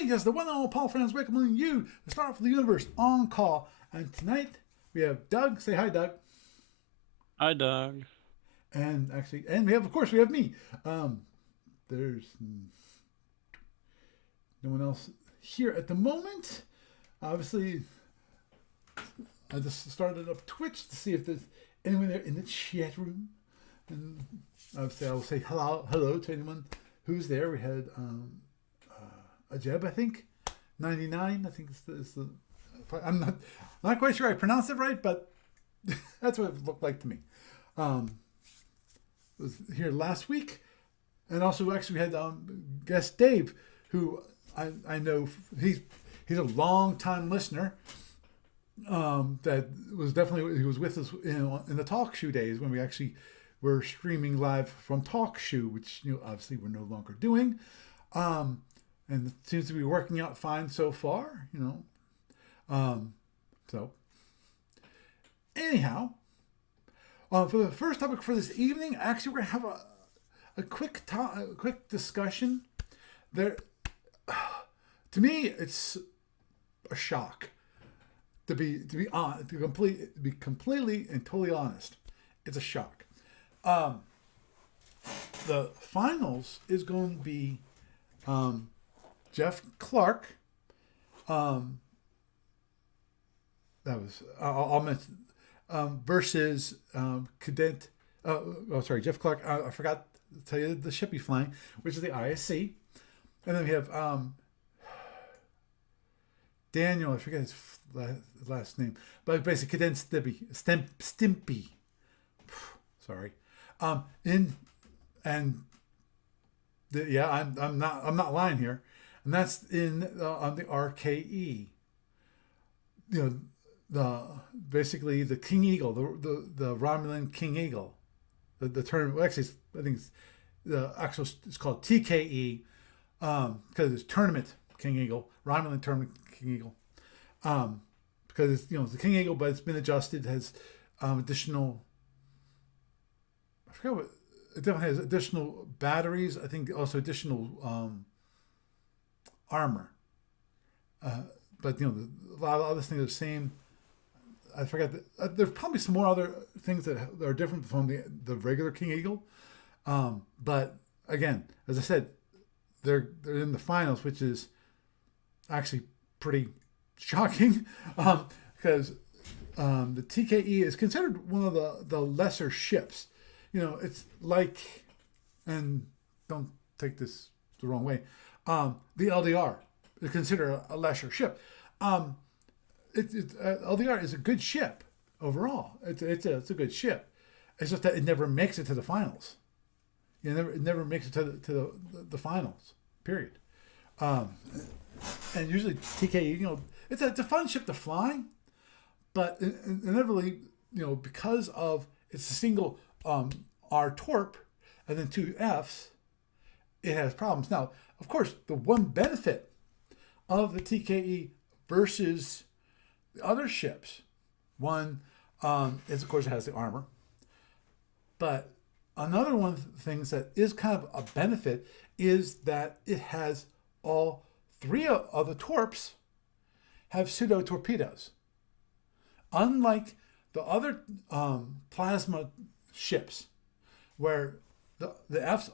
me, yes, the one and only Paul Franz recommending you to start for the universe on call. And tonight we have Doug. Say hi, Doug. Hi, Doug. And we have, of course, we have me. There's no one else here at the moment. Obviously, I just started up Twitch to see if there's anyone there in the chat room. And obviously, I will say hello to anyone who's there. We had a Jeb, I think, 99. I think is the. I'm not quite sure I pronounced it right, but that's what it looked like to me. Was here last week, and also actually we had guest Dave, who I know he's a long time listener. That was definitely he was with us in the talk show days when we actually were streaming live from talk show, which obviously we're no longer doing, and it seems to be working out fine so far. So anyhow. For the first topic for this evening, actually, we're gonna have a quick discussion. There, to me, it's a shock. To be completely and totally honest, it's a shock. The finals is going to be Jeff Clark. That was I'll mention. Versus Cadet. Jeff Clark. I forgot to tell you the ship he's flying, which is the ISC. And then we have Daniel. I forget his last name, but basically Cadet Stimpy. Sorry. I'm not lying here, and that's on the RKE. Basically the King Eagle, the Romulan King Eagle, the term. Well, actually, I think it's called TKE because it's Tournament King Eagle, Romulan Tournament King Eagle, because it's the King Eagle, but it's been adjusted. It has additional. I forgot what it definitely has additional batteries. I think also additional armor. But a lot of other things are the same. I forgot that there's probably some more other things that are different from the regular King Eagle, but again, as I said, they're in the finals, which is actually pretty shocking because the TKE is considered one of the lesser ships. It's like, and don't take this the wrong way, the LDR is considered a lesser ship. LDR is a good ship overall. It's a good ship. It's just that it never makes it to the finals. It never makes it to the finals. Period. And usually TKE, it's a fun ship to fly, but inevitably, because of it's a single R torp and then two Fs, it has problems. Now, of course, the one benefit of the TKE versus the other ships, one is, of course, it has the armor. But another one of the things that is kind of a benefit is that it has all three of the torps have pseudo torpedoes. Unlike the other plasma ships, where the Fs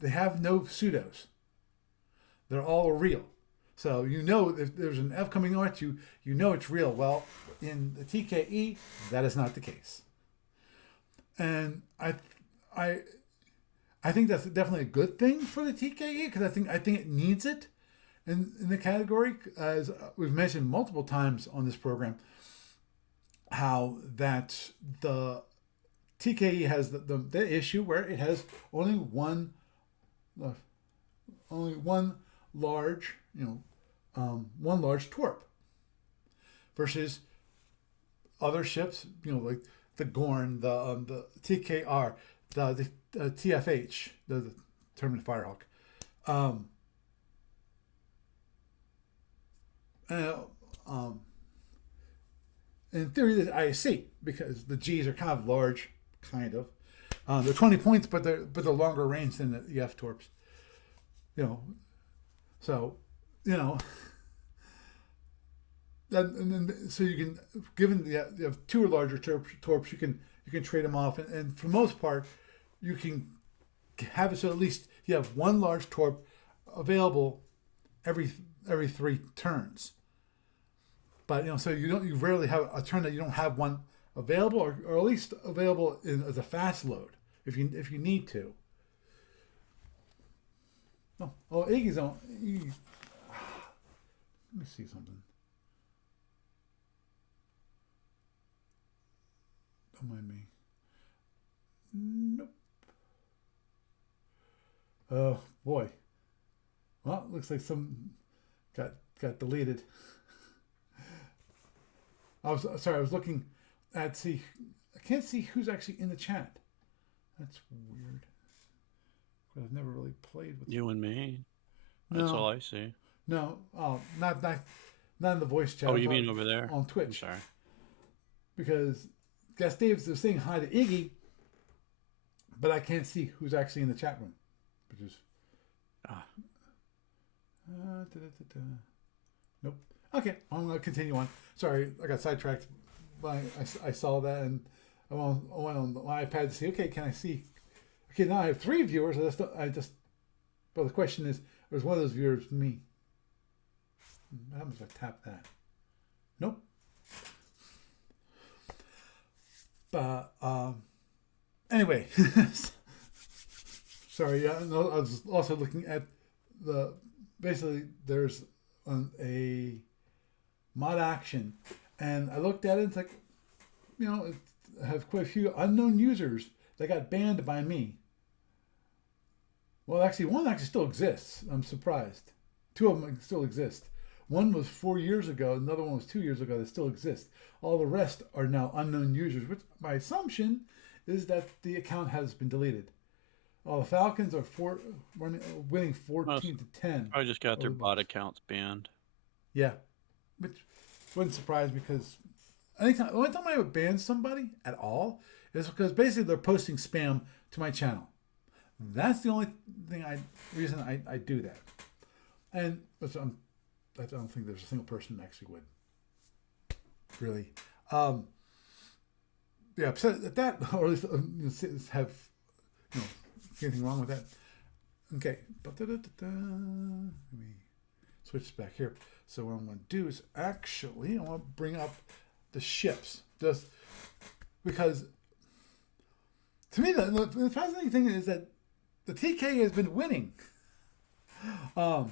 they have no pseudos. They're all real. So if there's an F coming at you, it's real. Well, in the TKE, that is not the case. And I think that's definitely a good thing for the TKE because I think it needs it in the category, as we've mentioned multiple times on this program, how that the TKE has the issue where it has only one large, one large torp, versus other ships, like the Gorn, the TKR, the TFH, the Terminal Firehawk, in theory, the ISC, because the Gs are kind of large, kind of. They're 20 points, but they're longer range than the EF torps. So you know, and then so you can, given you have two or larger torps, you can trade them off, and for the most part, you can have it so at least you have one large torp available every 3 turns. But so you rarely have a turn that you don't have one available, or at least available as a fast load if you need to. Oh, Iggy's on. Iggy. Let me see something. Don't mind me. Nope. Oh boy. Well, looks like some got deleted. I was sorry. I was looking at see. I can't see who's actually in the chat. That's weird. I've never really played with you and me. That's all I see. No, not in the voice chat. Oh, you mean over there on Twitch? I'm sorry. Because guess Dave's saying hi to Iggy, but I can't see who's actually in the chat room, which is nope. Okay, I'm gonna continue on. Sorry, I got sidetracked. I saw that and I went on the iPad to see. Okay, can I see? Okay, now I have 3 viewers. Well, the question is, was one of those viewers me? What happens if I tap that? Nope. But anyway, sorry. I was also looking at basically there's a mod action, and I looked at it. It's like, it have quite a few unknown users that got banned by me. Well, actually, one actually still exists. I'm surprised. 2 of them still exist. One was 4 years ago. Another one was 2 years ago that still exists. All the rest are now unknown users, which my assumption is that the account has been deleted. All the Falcons are winning 14-10. I just got their bot accounts banned. Yeah, which wouldn't surprise me because the only time I would ban somebody at all is because basically they're posting spam to my channel. That's the only reason I do that. And I don't think there's a single person that actually would. Really. Yeah, upset at that, or at least have anything wrong with that. Okay. Let me switch back here. So what I'm going to do is actually I want to bring up the ships, just because to me the fascinating thing is that the TK has been winning. I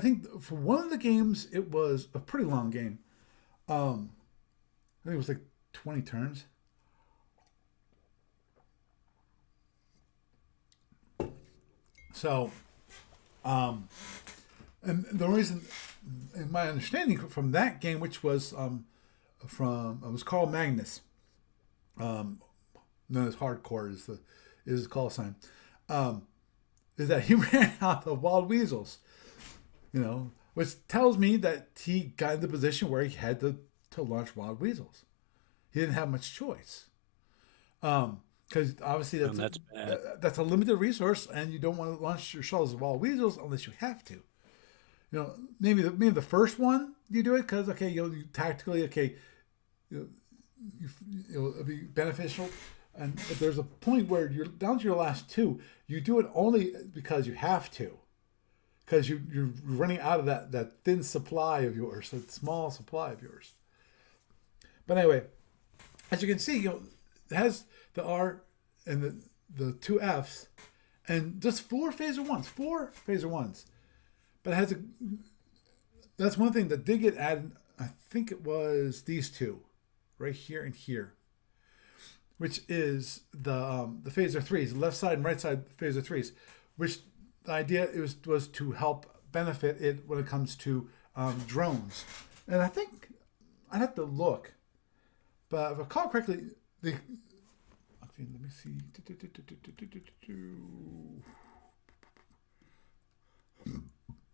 think for one of the games it was a pretty long game. I think it was like 20 turns. So, and the reason, in my understanding from that game, which was it was Carl Magnus, known as Hardcore is his call sign, is that he ran out of wild weasels, which tells me that he got in the position where he had to launch wild weasels. He didn't have much choice. Because obviously that's a limited resource, and you don't want to launch your shells as wild weasels unless you have to. Maybe the first one you do it because you tactically it'll be beneficial, but there's a point where you're down to your last 2. You do it only because you have to, because you're running out of that thin supply of yours, that small supply of yours. But anyway, as you can see, it has the R and the 2 Fs, and just 4 phaser ones. But it has that's one thing that did get added. I think it was these 2, right here and here, which is the phaser 3s, the left side and right side phaser 3s, which the idea was to help benefit it when it comes to drones. And I think I'd have to look, but if I recall correctly, let me see.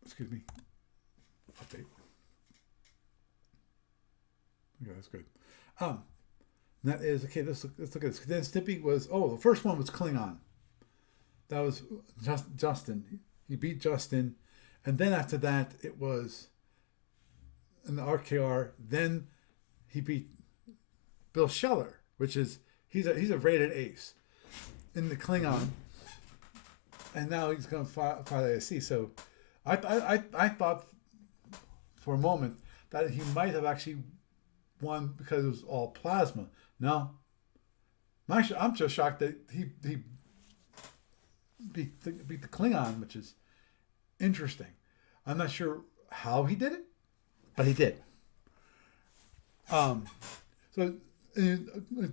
Excuse me. Update. Okay, that's good. That is okay. Let's look at this. Then Snippy was the first one was Klingon. That was Justin. He beat Justin, and then after that it was in the RKR. Then he beat Bill Scheller, which is he's a rated ace in the Klingon, and now he's going to fight the ISC. So I thought for a moment that he might have actually won because it was all plasma. No, I'm just shocked that he beat the Klingon, which is interesting. I'm not sure how he did it, but he did. So a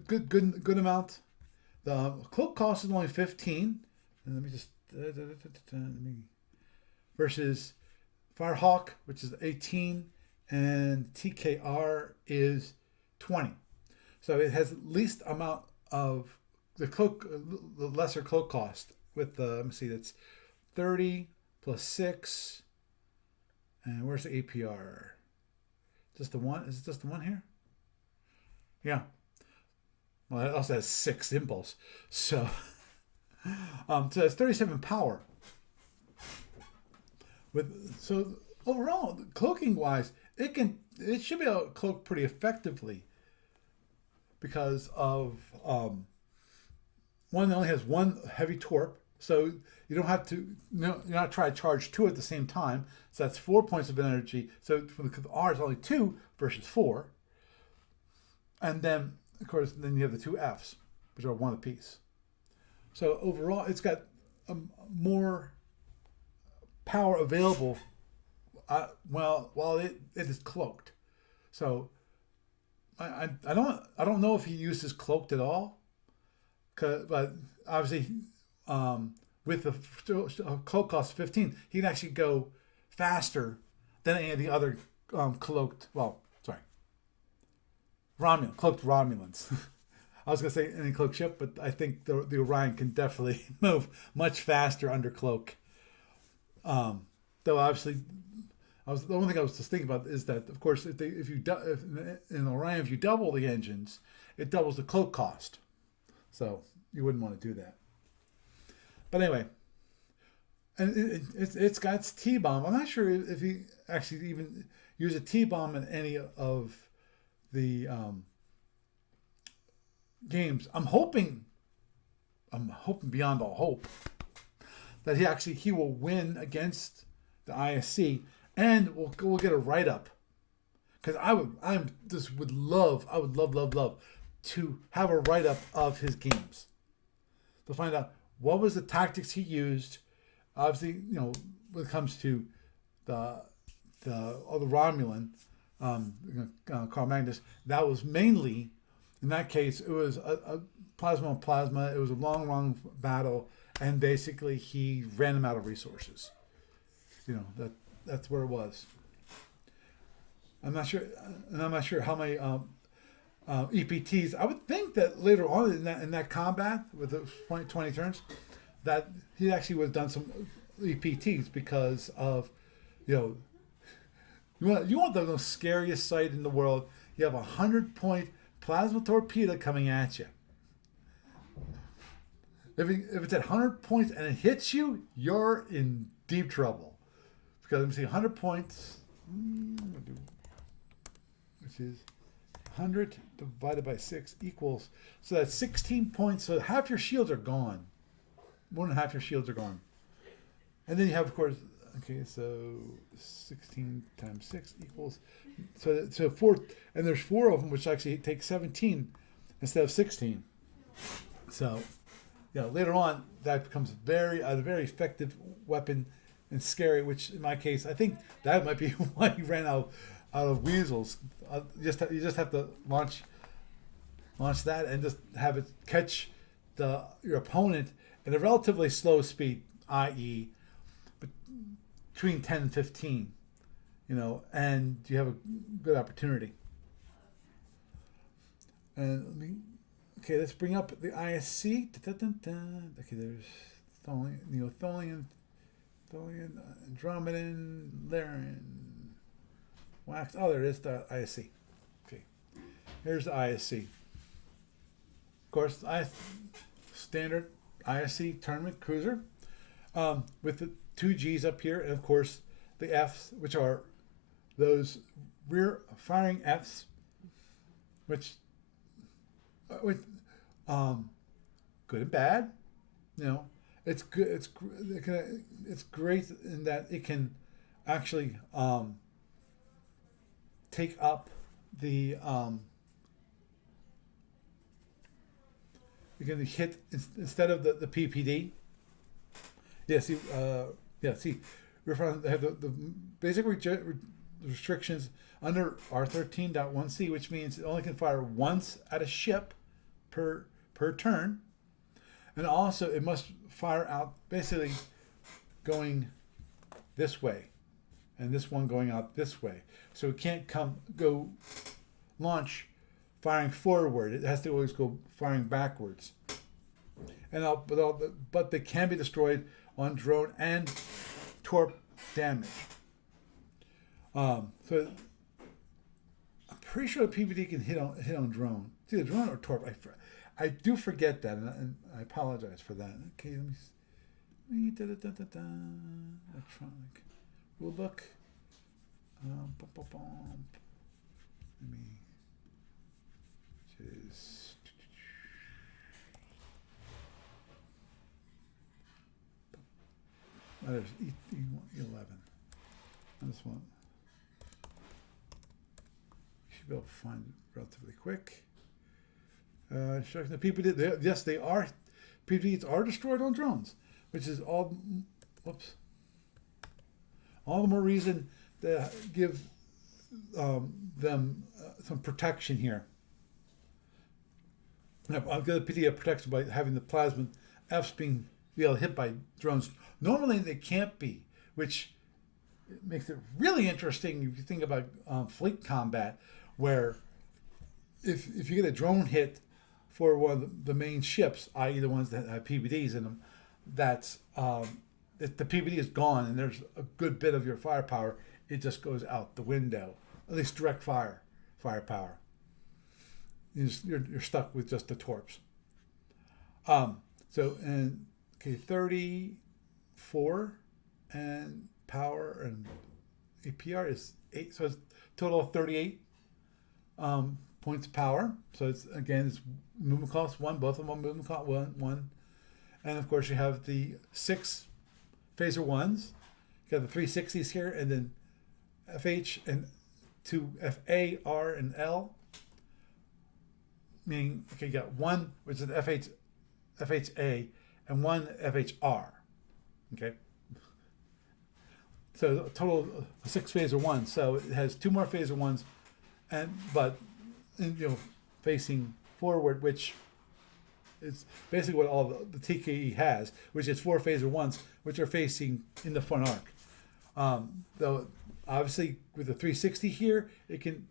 good amount. The cloak cost is only 15. And let me just versus Firehawk, which is 18, and TKR is 20. So it has least amount of the cloak, the lesser cloak cost. With the let me see, that's 30 plus 6, and where's the APR? Just the one? Is it just the one here? Yeah. Well, it also has 6 impulse. So, so it's 37 power. So overall, cloaking wise, it should be able to cloak pretty effectively because of one that only has one heavy torp, so you don't have to you're not trying to charge 2 at the same time. So that's 4 points of energy. So for the R is only 2 versus 4, and then of course then you have the 2 Fs, which are 1 apiece. So overall, it's got more power available while it is cloaked. So I don't know if he uses cloaked at all, but obviously with the cloak cost 15, he can actually go faster than any of the other cloaked. Well, sorry, cloaked Romulans. I was gonna say any cloak ship, but I think the Orion can definitely move much faster under cloak. Though obviously, the only thing I was just thinking about is that of course if in Orion if you double the engines, it doubles the cloak cost. So you wouldn't want to do that. But anyway, and it's got T-bomb. I'm not sure if he actually even used a T-bomb in any of the games. I'm hoping beyond all hope that he will win against the ISC and we'll get a write up, because I would love to have a write up of his games to find out what was the tactics he used. Obviously, when it comes to the Romulan, Carl Magnus, that was mainly, in that case, it was a plasma on plasma. It was a long battle, and basically he ran him out of resources. That's where it was. I'm not sure how many EPTs. I would think that later on in that combat with the 20 turns, that he actually would have done some EPTs because of, you want the most scariest sight in the world. You have a 100-point plasma torpedo coming at you. If it's at 100 points and it hits you, you're in deep trouble. Because let me see, 100 points, which is 100 divided by 6 equals, so that's 16 points. So half your shields are gone. More than half your shields are gone. And then you have, of course, okay, so 16 times 6 equals, so 4, and there's 4 of them, which actually take 17 instead of 16. So, later on, that becomes a very effective weapon and scary, which in my case, I think that might be why he ran out of weasels. You just have to launch that and just have it catch your opponent at a relatively slow speed, i.e. between 10 and 15, and you have a good opportunity. And let's bring up the ISC. Okay, there's Tholian, Andromedan, Laren, Wax. Oh, there it is, the ISC. Okay, here's the ISC. Of course, standard ISC tournament cruiser with the two G's up here, and of course the F's, which are those rear firing F's, which with good and bad. You know, it's good. It's great in that it can actually take up the you're going to hit instead of the PPD. Yeah, see, we're from they have the basic restrictions under R13.1c, which means it only can fire once at a ship per turn, and also it must fire out basically going this way, and this one going out this way. So it can't go launch firing forward. It has to always go firing backwards. And but they can be destroyed on drone and torp damage. So I'm pretty sure the PVD can hit on drone. It's either drone or torp. I do forget that, and I apologize for that. Okay, let me electronic rulebook. Let me just there's E11 on this one. You should be able to find it relatively quick. The PPD, yes, they are. PPDs are destroyed on drones, which is all. Whoops. All the more reason to give them some protection here. I'll get the PPD protection by having the plasma Fs be able to hit by drones. Normally they can't be, which makes it really interesting if you think about fleet combat, where if you get a drone hit for one of the main ships, i.e. the ones that have PPDs in them, that's if the PPD is gone and there's a good bit of your firepower, it just goes out the window. At least direct firepower. You're stuck with just the torps. So and okay, 34 and power and APR is 8, so it's total of 38 points of power. So it's movement cost 1, both of them movement cost 1, and of course you have the 6 phaser 1s. You got the 360s here, and then FH and 2 FA, R, and L. Meaning, okay, you got one which is FHA and one FHR. Okay. So a total of 6 phaser 1s. So it has 2 more phaser 1s, but facing forward, which is basically what all the TKE has, which is 4 phaser 1s, which are facing in the front arc. Though obviously with the 360 here, it can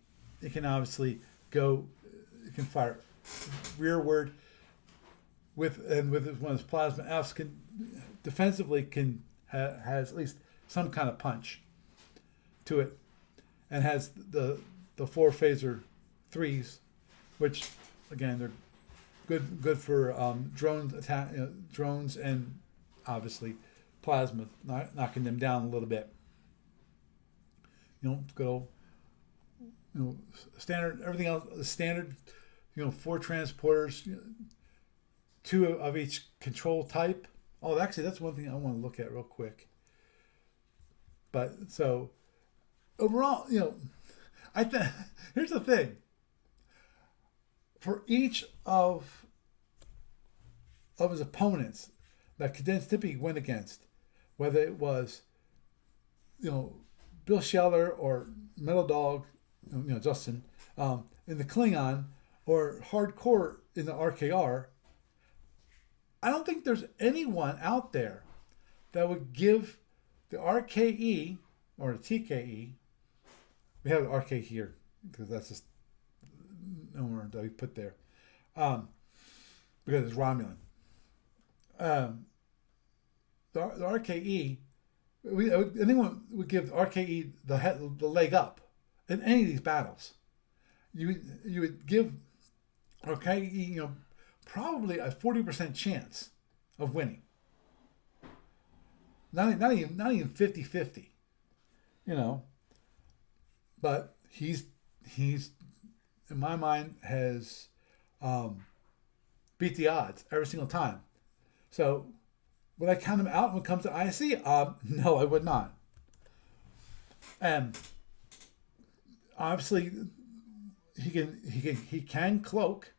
obviously go. It can fire rearward with one of its plasma Fs can defensively has at least some kind of punch to it, and has the 4 phaser 3s, which again they're good for drones and obviously plasma, knocking them down a little bit. Go standard, everything else standard. 4 transporters, 2 of each control type. Oh, actually, that's one thing I want to look at real quick. But so overall, here's the thing. For each of his opponents that Cadence typically went against, whether it was, Bill Scheller or Metal Dog, Justin, in the Klingon, or Hardcore in the RKR, I don't think there's anyone out there that would give the RKE or the TKE. We have the RK here because that's just nowhere that we put there, because it's Romulan. The RKE, anyone would give RKE the leg up in any of these battles. You would give RKE, probably a 40% chance of winning. not even 50-50, you know. But he's in my mind has beat the odds every single time. So would I count him out when it comes to IC? No, I would not. And obviously, he can cloak,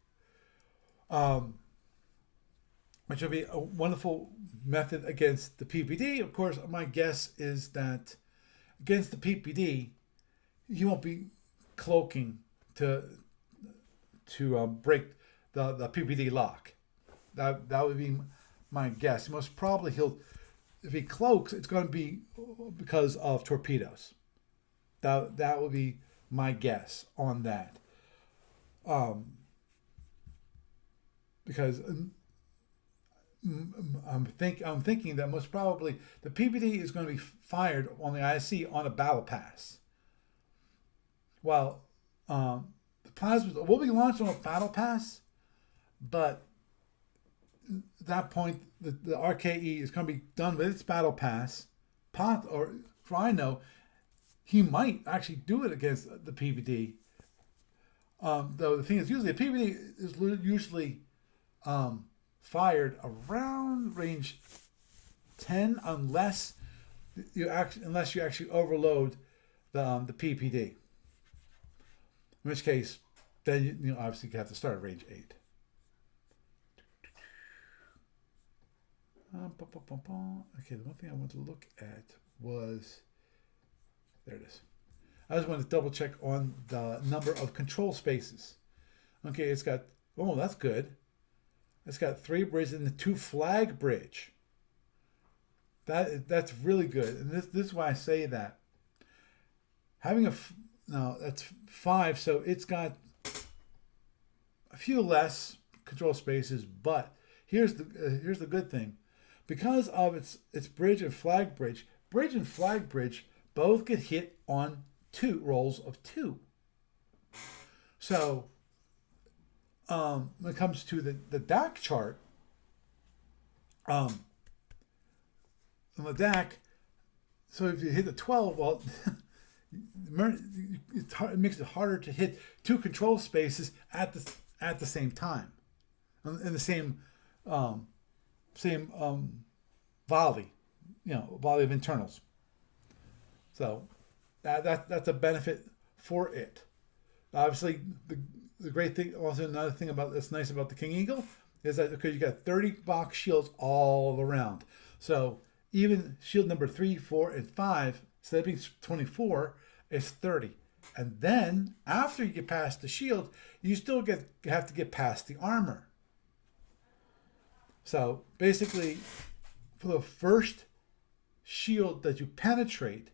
which would be a wonderful method against the PPD. Of course, my guess is that against the PPD, he won't be cloaking to break the PPD lock. That would be my guess. Most probably if he cloaks, it's going to be because of torpedoes. That would be my guess on that. Because I'm thinking that most probably the PPD is going to be fired on the IC on a battle pass. Well, the plasmas will be launched on a battle pass, but at that point the RKE is going to be done with its battle pass. Or for I know, he might actually do it against the PPD. Though the thing is, usually the PPD is usually fired around range 10, unless you actually overload the PPD. In which case, then you obviously have to start at range 8. Okay, the one thing I want to look at was, there it is. I just want to double check on the number of control spaces. Okay, it's got, oh, that's good. It's got 3 bridges and the 2 flag bridge. That's really good. And this is why I say that. Having that's 5, so it's got a few less control spaces, but here's the good thing. Because of its bridge and flag bridge both get hit on 2 rolls of 2. So when it comes to the DAC chart, on the DAC, so if you hit the 12, well, it makes it harder to hit 2 control spaces at the same time, in the same volley, volley of internals. So that's a benefit for it. Obviously, the great thing, also another thing that's nice about the King Eagle is that because you got 30 box shields all around. So even shield number 3, 4, and 5, instead of being 24, is 30. And then after you get past the shield, you still have to get past the armor. So basically, for the first shield that you penetrate,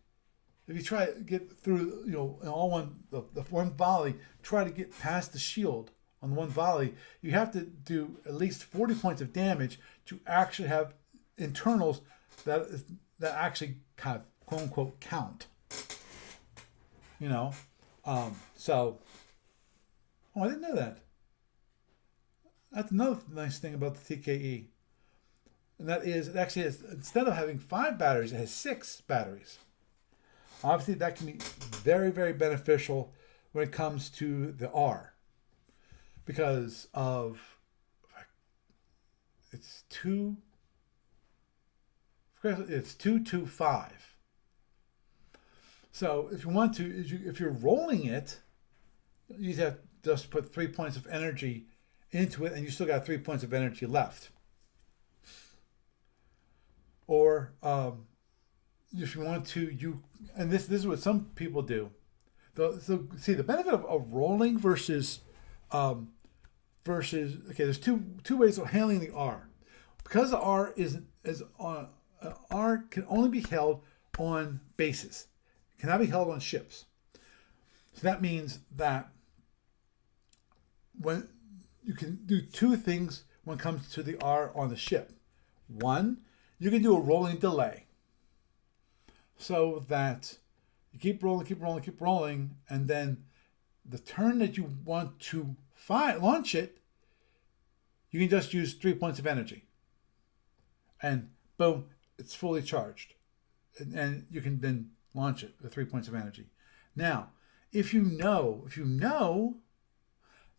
if you try to get through, the one volley, try to get past the shield on the one volley, you have to do at least 40 points of damage to actually have internals that actually kind of quote unquote count. So, I didn't know that. That's another nice thing about the TKE. And that is, it actually has, instead of having 5 batteries, it has 6 batteries. Obviously, that can be very, very beneficial when it comes to the R. Because of, it's 2 to 5. So if you want to, if you're rolling it, you have to just put 3 points of energy into it, and you still got 3 points of energy left. Or if you want to, and this is what some people do. So see, the benefit of rolling versus okay, there's two ways of handling the R. Because the R is on R can only be held on bases. It cannot be held on ships. So that means that when you can do 2 things when it comes to the R on the ship. One, you can do a rolling delay, so that you keep rolling, and then the turn that you want to launch it, you can just use 3 points of energy, and boom, it's fully charged, and you can then launch it with 3 points of energy. Now, if you know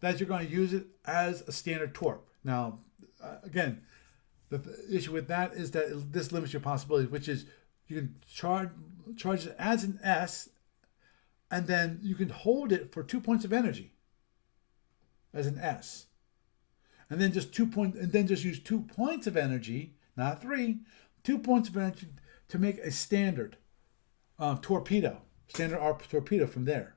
that you're going to use it as a standard torp. Now, again, the issue with that is that this limits your possibilities, which is you can charge it as an S, and then you can hold it for 2 points of energy as an S, and then just just use 2 points of energy, not 3, 2 points of energy to make a standard torpedo, standard ARP torpedo from there.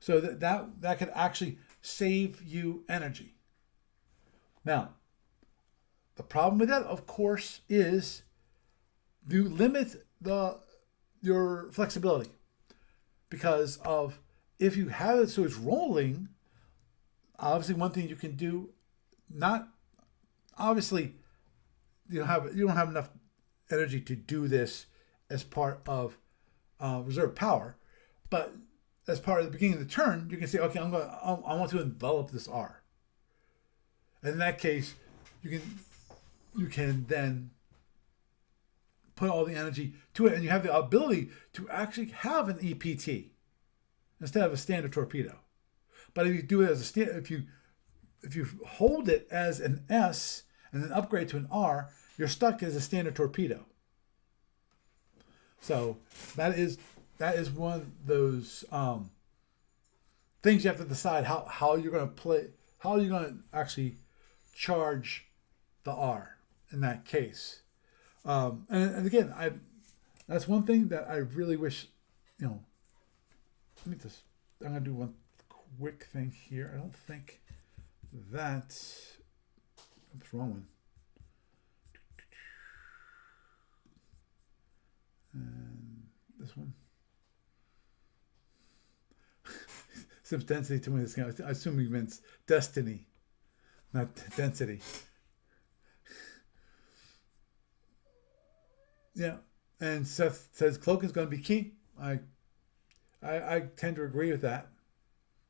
So that could actually save you energy. Now, the problem with that, of course, is you limit your flexibility, because of if you have it so it's rolling. Obviously, one thing you can do, not obviously, you don't have enough energy to do this as part of reserve power, but as part of the beginning of the turn, you can say, okay, I want to envelop this R. And in that case, you can then put all the energy to it, and you have the ability to actually have an EPT instead of a standard torpedo. But if you do it as a standard, if you hold it as an S and then upgrade to an R, you're stuck as a standard torpedo. So that is one of those things you have to decide how you're going to play, how you're going to actually charge the R in that case. And again, that's one thing that I really wish, I'm going to do one quick thing here. I don't think that's the wrong one. And this one. Sims density to me this game. I assume he meant destiny, not density. Yeah, and Seth says cloak is going to be key. I tend to agree with that.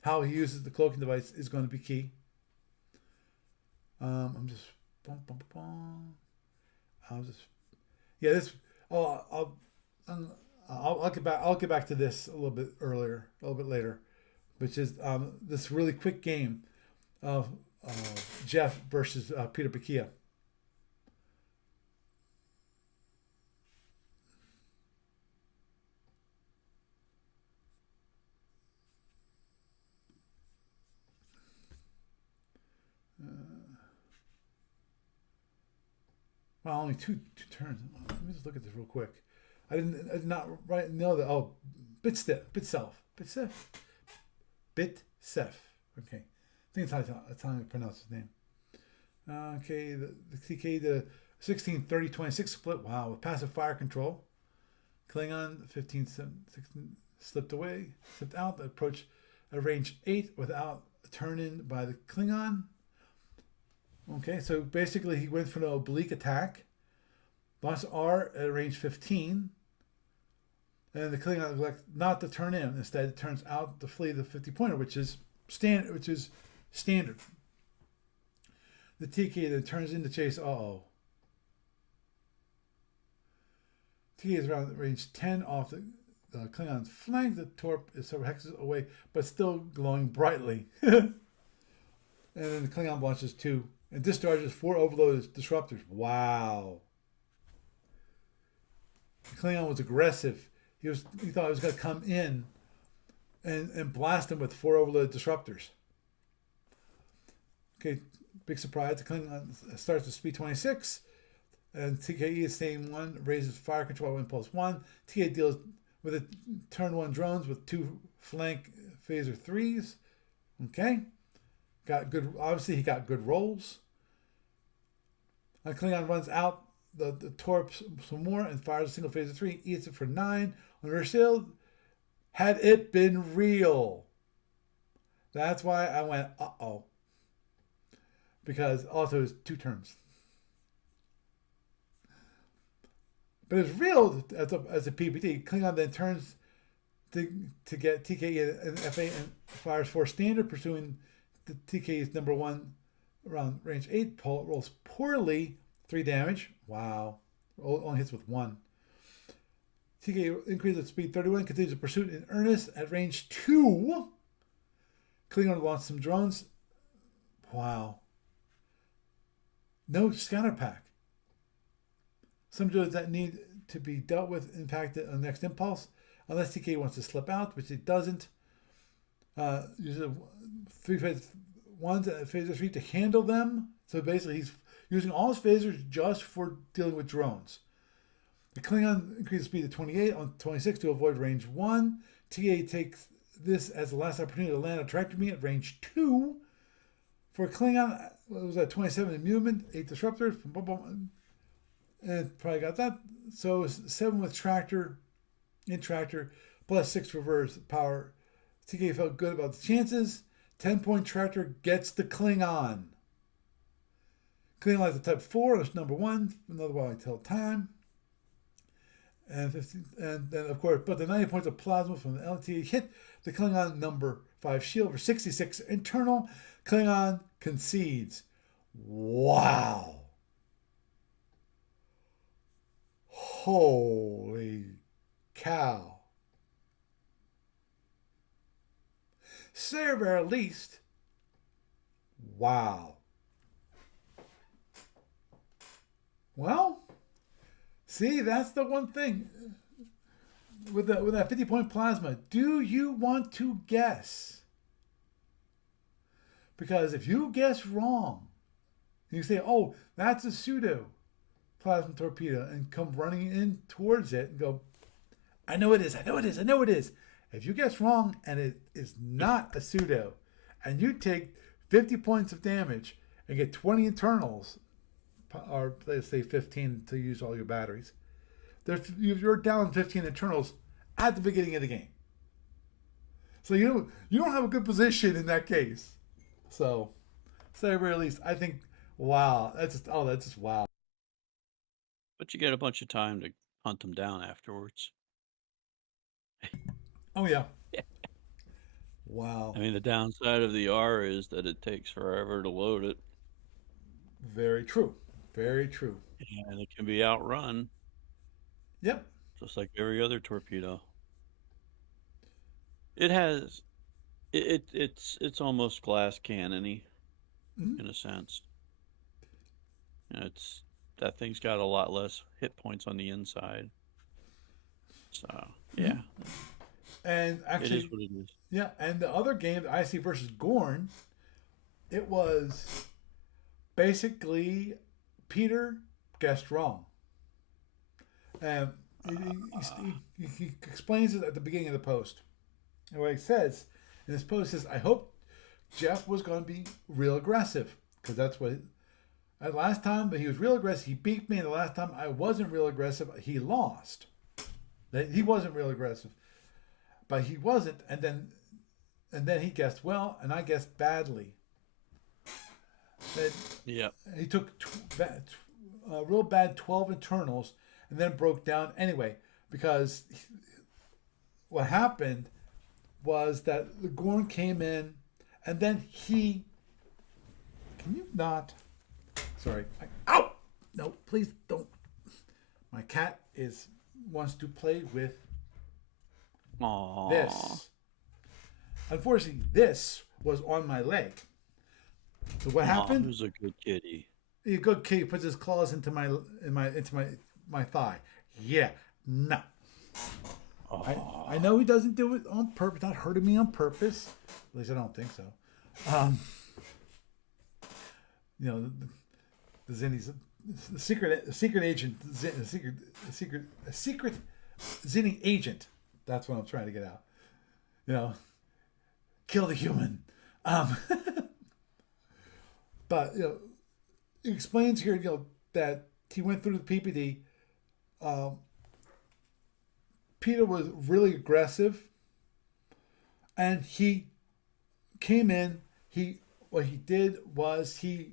How he uses the cloaking device is going to be key. I'm just I'll get back to this a little bit later, which is this really quick game of Jeff versus Peter Pakia. Well, only two turns. Let me just look at this real quick. I did not know that. Oh, Bitsef. Okay, I think that's how you pronounce his name. Okay, the TK, the 16-30-26 split. Wow, with passive fire control. Klingon 15-16 slipped out. Approach a range 8 without a turn in by the Klingon. Okay, so basically he went for an oblique attack. Launched R at range 15. And the Klingon elects not to turn in. Instead, it turns out to flee the 50-pointer, which is standard. The TK then turns in to chase. TK is around range 10 off the Klingon's flank. The torp is several hexes away, but still glowing brightly. And then the Klingon launches 2 and discharges 4 overloaded disruptors. Wow. The Klingon was aggressive. He thought he was going to come in and blast him with 4 overloaded disruptors. Okay, big surprise. The Klingon starts with speed 26. And TKE is same one, raises fire control impulse 1. TK deals with a turn 1 drones with 2 flank phaser 3s. Okay. Obviously he got good rolls. Klingon runs out the torp some more and fires a single phaser 3, eats it for 9. On her shield, had it been real. That's why I went, uh-oh. Because also it's 2 turns. But it's real as a PPT. Klingon then turns to get TKE and FA and fires 4 standard, pursuing the TKE's number 1 around range 8. Rolls poorly, 3 damage. Wow. Only hits with 1. TK increases its speed 31, continues the pursuit in earnest at range 2. Klingon launches some drones. Wow. No scanner pack. Some drones that need to be dealt with impacted on the next impulse, unless TK wants to slip out, which it doesn't. Uses a 3-phase ones at phaser 3 to handle them. So basically, he's using all his phasers just for dealing with drones. The Klingon increases speed to 28 on 26 to avoid range 1. TA takes this as the last opportunity to land a tractor beam at range 2. For Klingon, it was at 27 in movement, 8 disruptors, and probably got that. So 7 with tractor, plus 6 reverse power. TK felt good about the chances. 10-point tractor gets the Klingon. Klingon has the type 4, that's number 1, another while I tell time. And 15, and then of course, but the 90 points of plasma from the LTA hit the Klingon number 5 shield for 66 internal. Klingon concedes. Wow. Holy cow. Say the least. Wow. Well, see, that's the one thing with that 50-point plasma. Do you want to guess? Because if you guess wrong, and you say, "Oh, that's a pseudo plasma torpedo," and come running in towards it and go, "I know it is. I know it is. I know it is." If you guess wrong and it is not a pseudo, and you take 50 points of damage and get 20 internals, or let's say 15 to use all your batteries, you're down 15 internals at the beginning of the game. So you don't have a good position in that case. So, say at the very least, I think, wow, that's just wow. But you get a bunch of time to hunt them down afterwards. Oh yeah. Wow. I mean, the downside of the R is that it takes forever to load it. Very true. Very true. And it can be outrun. Yep. Just like every other torpedo. It has, it's almost glass cannon-y, in a sense. And that thing's got a lot less hit points on the inside. So yeah. And actually, it is what it is. Yeah, and the other game, IC versus Gorn, it was basically Peter guessed wrong. And he explains it at the beginning of the post. And what he says in his post is, "I hope Jeff was going to be real aggressive, because that's what last time he was real aggressive. He beat me, and the last time I wasn't real aggressive, he lost. He wasn't real aggressive, but he wasn't, and then he guessed well, and I guessed badly. Yeah. He took real bad 12 internals and then broke down anyway, because what happened was that the Gorn came in, and then he... Can you not... Sorry. Ow! No, please don't. My cat wants to play with Aww. this. Unfortunately, this was on my leg. So what happened? Who's a good kitty? A good kitty puts his claws into my thigh. Yeah, no. I know he doesn't do it on purpose, not hurting me on purpose. At least I don't think so. The Zinni's the secret agent, secret Zinni agent. That's what I'm trying to get out. Kill the human. But he explains here, that he went through the PPD. Peter was really aggressive, and he came in. What he did was he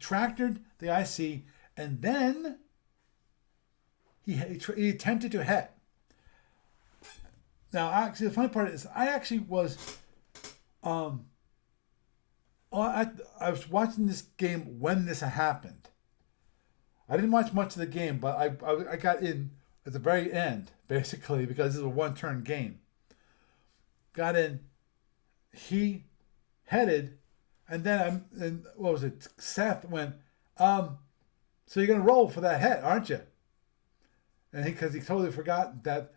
tractored the IC, and then he attempted to head. Now, actually, the funny part is, I actually was, I was watching this game when this happened. I didn't watch much of the game, but I got in at the very end, basically, because this is a one-turn game. Got in, he headed, and then and what was it? Seth went, so you're gonna roll for that head, aren't you? And because he totally forgot that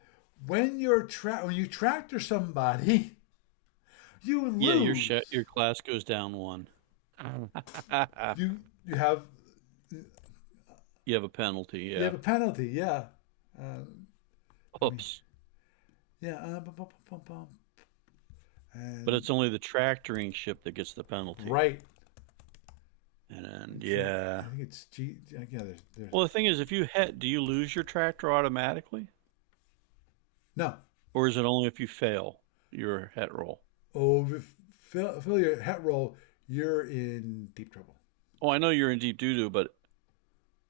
when when you tractor somebody, you Yeah, lose. your class goes down one. You you have You have a penalty, you yeah. have a penalty. Yeah. Uh, I mean, Oops. yeah. But And it's only the tractoring ship that gets the penalty. right. And It's yeah. I think it's G. Yeah. There's Well, the thing is, if you hit, do you lose your tractor automatically? no. Or is it only if you fail your het roll? Oh, if fill your hat roll, you're in deep trouble. Oh, I know you're in deep doo doo, but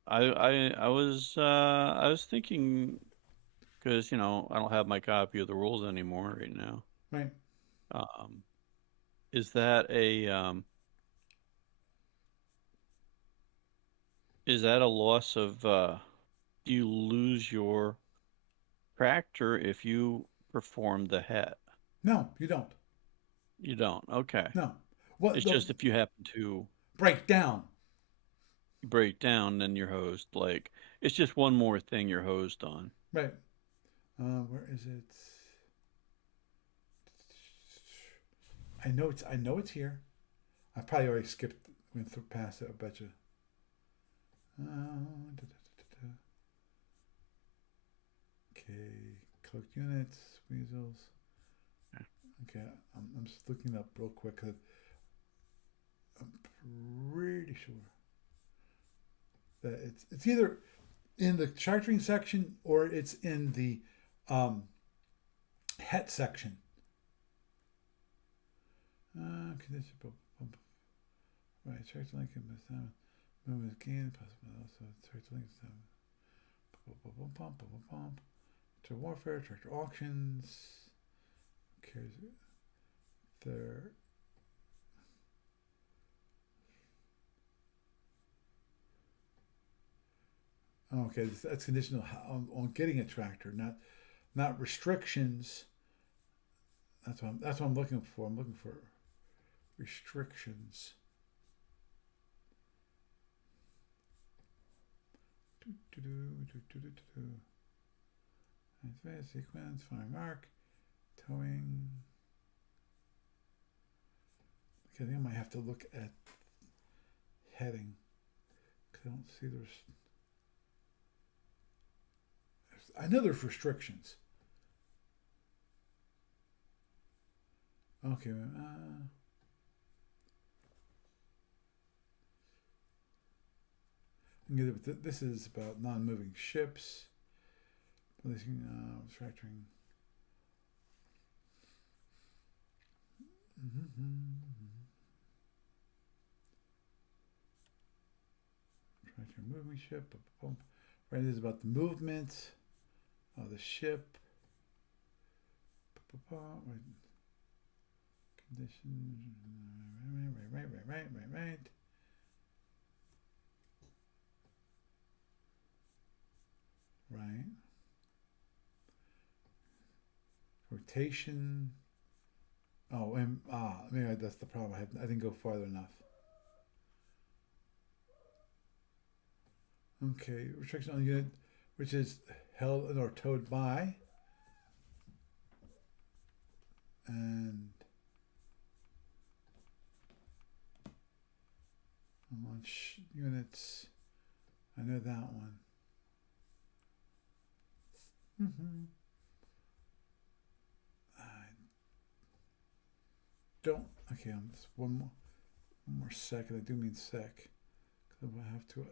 I was thinking because I don't have my copy of the rules anymore right now. Right. Um, is that a loss of do you lose your tractor if you perform the het? No, you don't. You don't. Okay. No. What It's the just if you happen to break down? break down, then you're hosed. Like it's just one more thing you're hosed on. Right. Where is it? I know it's here. I probably already went through past it. I bet you. Okay, cloaked units, weasels. Okay, I'm just looking up real quick because I'm pretty sure that it's either in the chartering section or it's in the het section. Condition, right, charge link and movement gain, possible also charge link to warfare, tractor auctions. Cares there. Okay, that's conditional on getting a tractor, not restrictions. That's what I'm looking for. I'm looking for restrictions. Advanced sequence, firing arc, towing. Okay, I think I might have to look at heading because I don't see I know there's restrictions. Okay. This is about non-moving ships. Releasing, fracturing. Fracturing moving ship. Right, this is about the movement of the ship. Condition. Right. Right. Rotation. Oh, and maybe that's the problem. I didn't go farther enough. Okay, restriction on unit which is held or towed by, and launch units. I know that one. I don't. Okay, I'm just one more second. I do mean sec because I have to.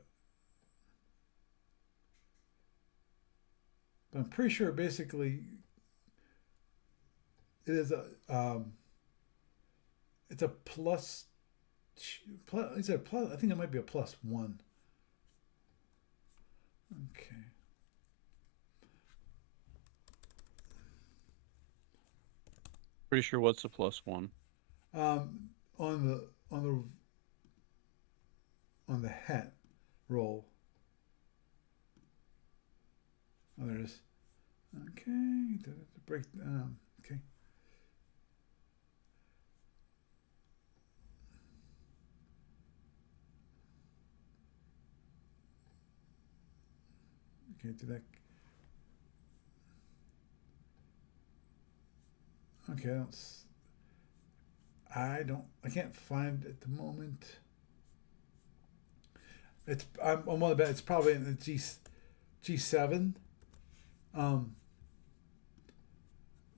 But I'm pretty sure basically it is it's a plus. Is it a plus? I think it might be a +1. Okay. Pretty sure what's the +1? On the hat roll. Oh, there it is. Okay. Break. Okay. Okay, do that. Okay, I can't find at the moment. I'm willing to bet it's probably in the G7. Um,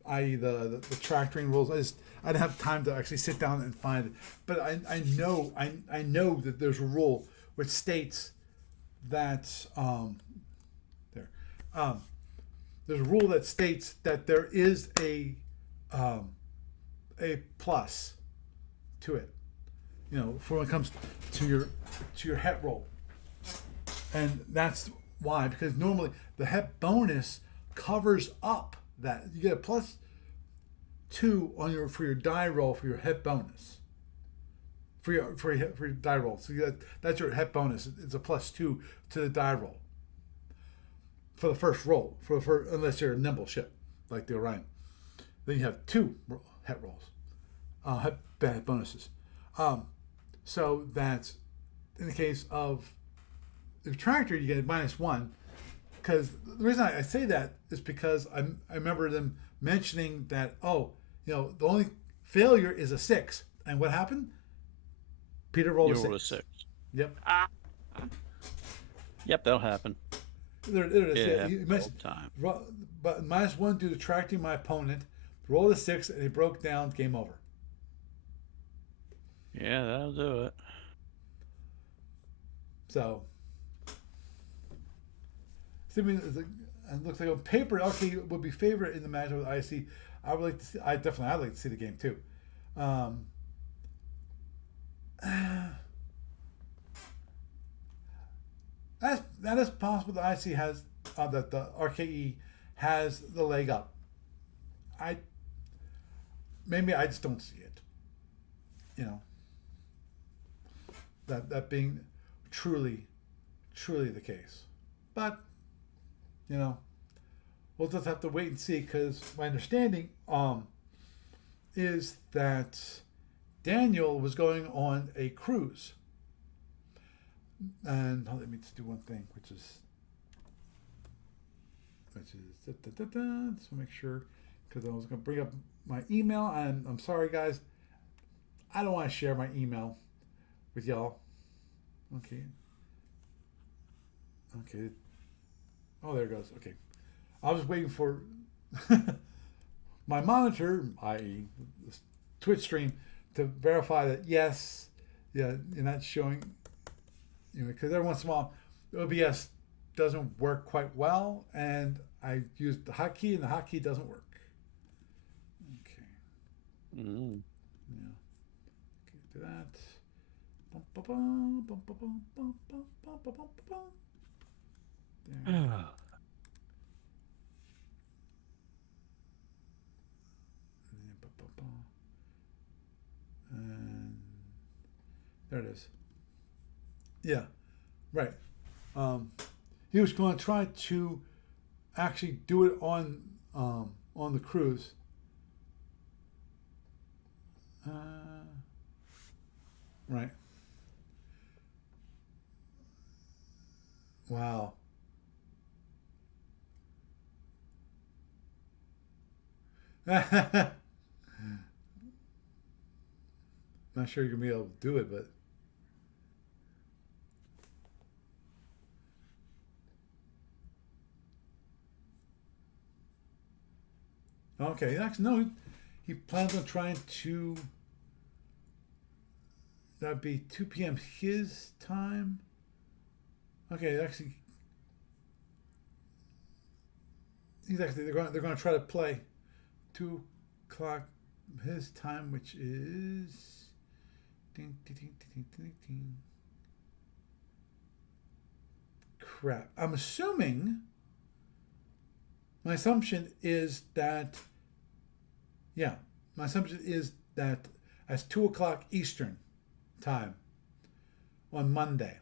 i.e. the tractoring rules. I didn't have time to actually sit down and find it, but I know that there's a rule which states that there there's a rule that states that there is um, a plus to it. For when it comes to your het roll, and that's why, because normally the het bonus covers up that you get a +2 for your die roll for your het bonus for your die roll. So that's your het bonus. It's a +2 to the die roll for the first roll unless you're a nimble ship like the Orion. Then you have 2 het rolls, het bonuses. So that's in the case of the tractor, you get a -1. Because the reason I say that is because I remember them mentioning that, the only failure is a 6. And what happened? Peter rolled a 6. Yep. Yep, that'll happen. There it is. Yeah, He all the time. But -1 due to tracting my opponent, rolled a 6, and he broke down, game over. Yeah, that'll do it. So, it looks like on paper, RK would be favorite in the matchup with IC. I'd like to see the game too. That is possible. The IC has that the RKE has the leg up. Maybe I just don't see it. That being truly the case, but we'll just have to wait and see, because my understanding is that Daniel was going on a cruise, and let me just do one thing, which is just make sure, because I was going to bring up my email, and I'm sorry guys, I don't want to share my email with y'all. Okay. Oh, there it goes. Okay. I was waiting for my monitor, i.e. the Twitch stream, to verify that yes, you're not showing, because every once in a while OBS doesn't work quite well, and I used the hotkey and the hotkey doesn't work. Okay. Mm. Yeah. Okay, do that. There. And there it is. Yeah, right. He was going to try to actually do it on the cruise. Right. Wow. Not sure you're gonna be able to do it, but okay. Actually, no. He plans on trying to. That'd be 2 p.m. his time. Okay, actually, they're going to try to play 2:00 his time, which is ding, ding, ding, ding, ding, ding. Crap. I'm assuming. My assumption is that. Yeah, my assumption is that as 2:00 Eastern time on Monday.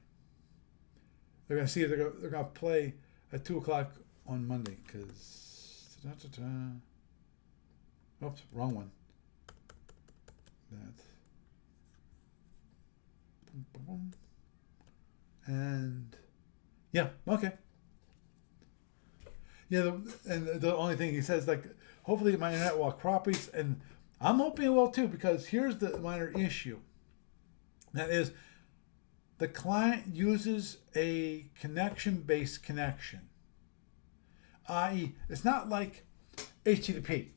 They're going to see if they're going to play at 2:00 on Monday because. Oops, wrong one. That. And yeah, okay. Yeah, and the only thing he says, like, hopefully my internet will cooperates, and I'm hoping it will too, because here's the minor issue. That is, the client uses a connection-based connection, i.e., it's not like HTTP.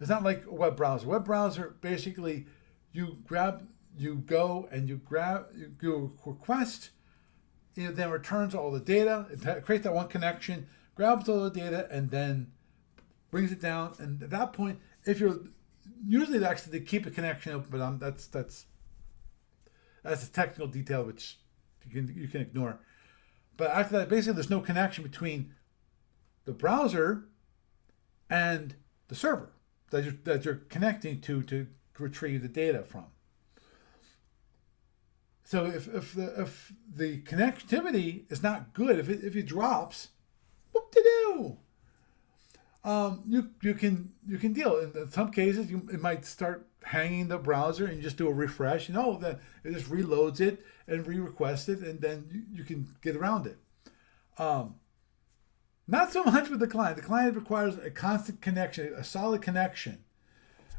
It's not like a web browser. Web browser, basically, you go and you request, it then returns all the data, it creates that one connection, grabs all the data, and then brings it down. And at that point, if you're usually they keep a connection open, but that's a technical detail which you can ignore. But after that, basically, there's no connection between the browser and the server that you're connecting to retrieve the data from. So if the connectivity is not good, if it drops, what to do? You can deal. In some cases, it might start hanging the browser, and you just do a refresh. Then it just reloads it and re-requests it, and then you can get around it. Not so much with the client. The client requires a constant connection, a solid connection,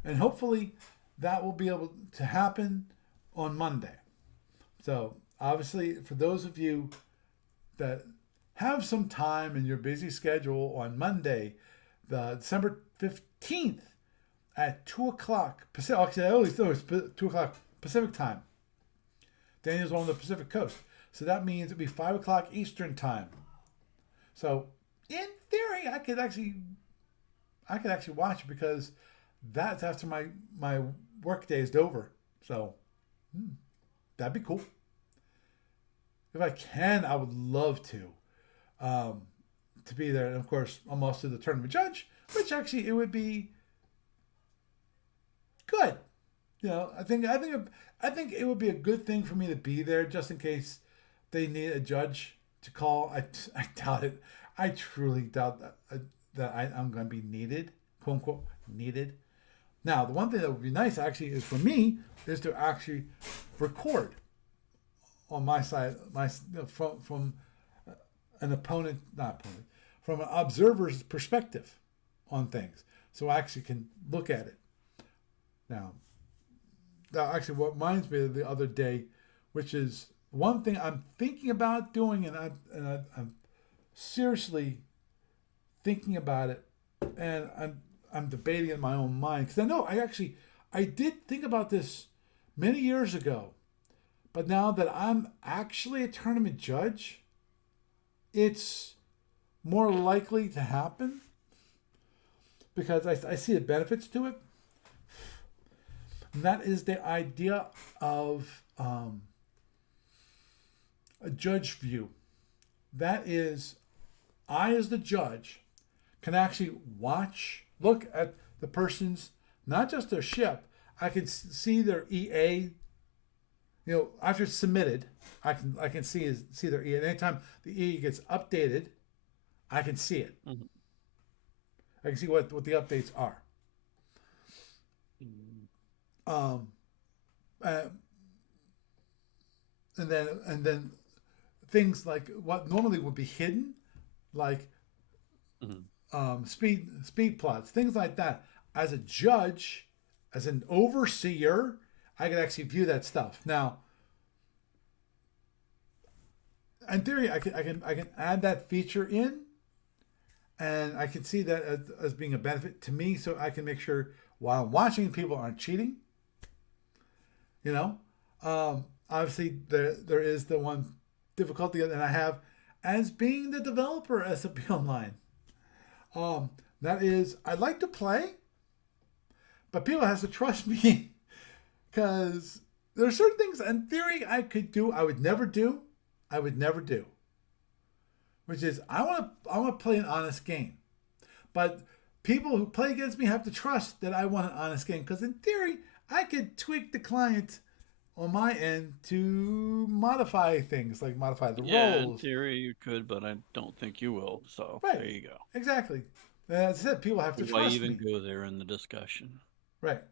and hopefully that will be able to happen on Monday. So obviously, for those of you that have some time in your busy schedule on Monday, the December 15th at 2 o'clock Pacific. Actually, I always thought it was 2 o'clock Pacific time. Daniel's on the Pacific coast. So that means it'd be 5 o'clock Eastern time. So in theory, I could actually watch it, because that's after my work day is over. So that'd be cool. If I can, I would love to be there. And of course, I'm also the tournament judge, which actually it would be good. I think it would be a good thing for me to be there, just in case they need a judge to call. I doubt it. I truly doubt that I'm going to be needed, quote unquote, needed. Now, the one thing that would be nice actually is for me is to actually record on my side, from an opponent, not opponent, from an observer's perspective on things, so I actually can look at it. Now, that actually what reminds me of the other day, which is one thing I'm thinking about doing, and I'm seriously thinking about it, and I'm debating in my own mind, because I know I did think about this many years ago, but now that I'm actually a tournament judge, it's more likely to happen, because I see the benefits to it. And that is the idea of a judge view. That is, I as the judge can actually look at the person's, not just their ship. I can see their EA. After it's submitted, I can see their EA. And anytime the EA gets updated, I can see it. Mm-hmm. I can see what the updates are. And then things like what normally would be hidden, like speed plots, things like that. As a judge, as an overseer, I can actually view that stuff. Now, in theory, I can add that feature in, and I can see that as being a benefit to me, so I can make sure while I'm watching, people aren't cheating. Obviously there is the one difficulty that I have as being the developer SMP Online. That is, I like to play, but people have to trust me, because there are certain things in theory I could do, I would never do, which is I want to play an honest game, but people who play against me have to trust that I want an honest game, because in theory I could tweak the client on my end to modify things, like modify the Yeah, in roles. theory you could, but I don't think you will. So Right. there you go. Exactly. As I said, people have to Why trust even me. go there in the discussion? Right.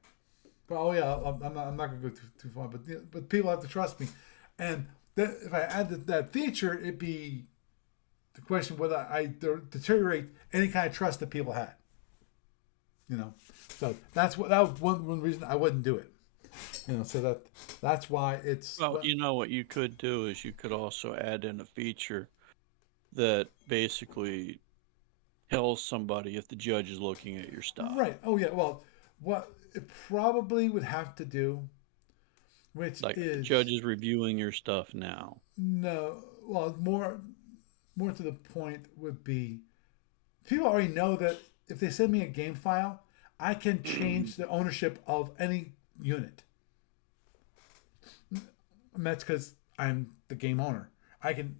But, oh yeah, I'm not going to go too far, but people have to trust me. And if I add that feature, it'd be the question whether I deteriorate any kind of trust that people had. You know, so that was one reason I wouldn't do it. You know, so that's why it's. Well, you know what you could do is you could also add in a feature that basically tells somebody if the judge is looking at your stuff. Right. Oh yeah. Well, what it probably would have to do, which Like the is judge is reviewing your stuff now. no. Well, more to the point would be people already know that if they send me a game file, I can change the ownership of any unit. And that's because I'm the game owner. I can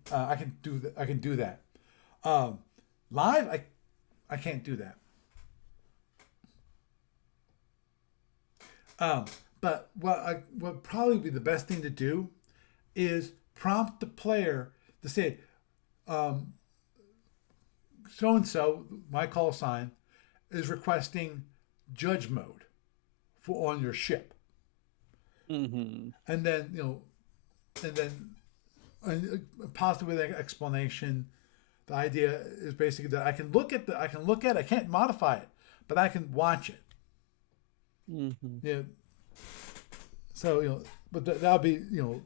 do that. I can do that. Um, Live, I can't do that. But what would probably be the best thing to do is prompt the player to say, um, so and so, my call sign, is requesting judge mode for on your ship, Mm-hmm. and then and then possibly with an explanation. The idea is basically that I can't modify it, but I can watch it. Mm-hmm. Yeah. So but that'll be in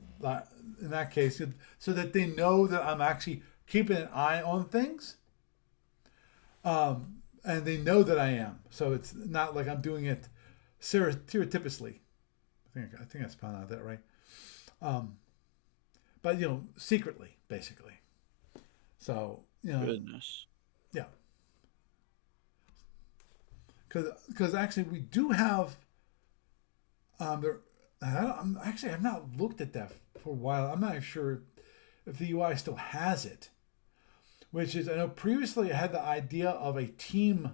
that case, so that they know that I'm actually keeping an eye on things, and they know that I am. So it's not like I'm doing it surreptitiously. I think I spelled out that right. Um, but secretly, basically. So Goodness. yeah, because actually we do have there. I've not looked at that for a while. I'm not sure if the UI still has it. Which is, I know previously I had the idea of a team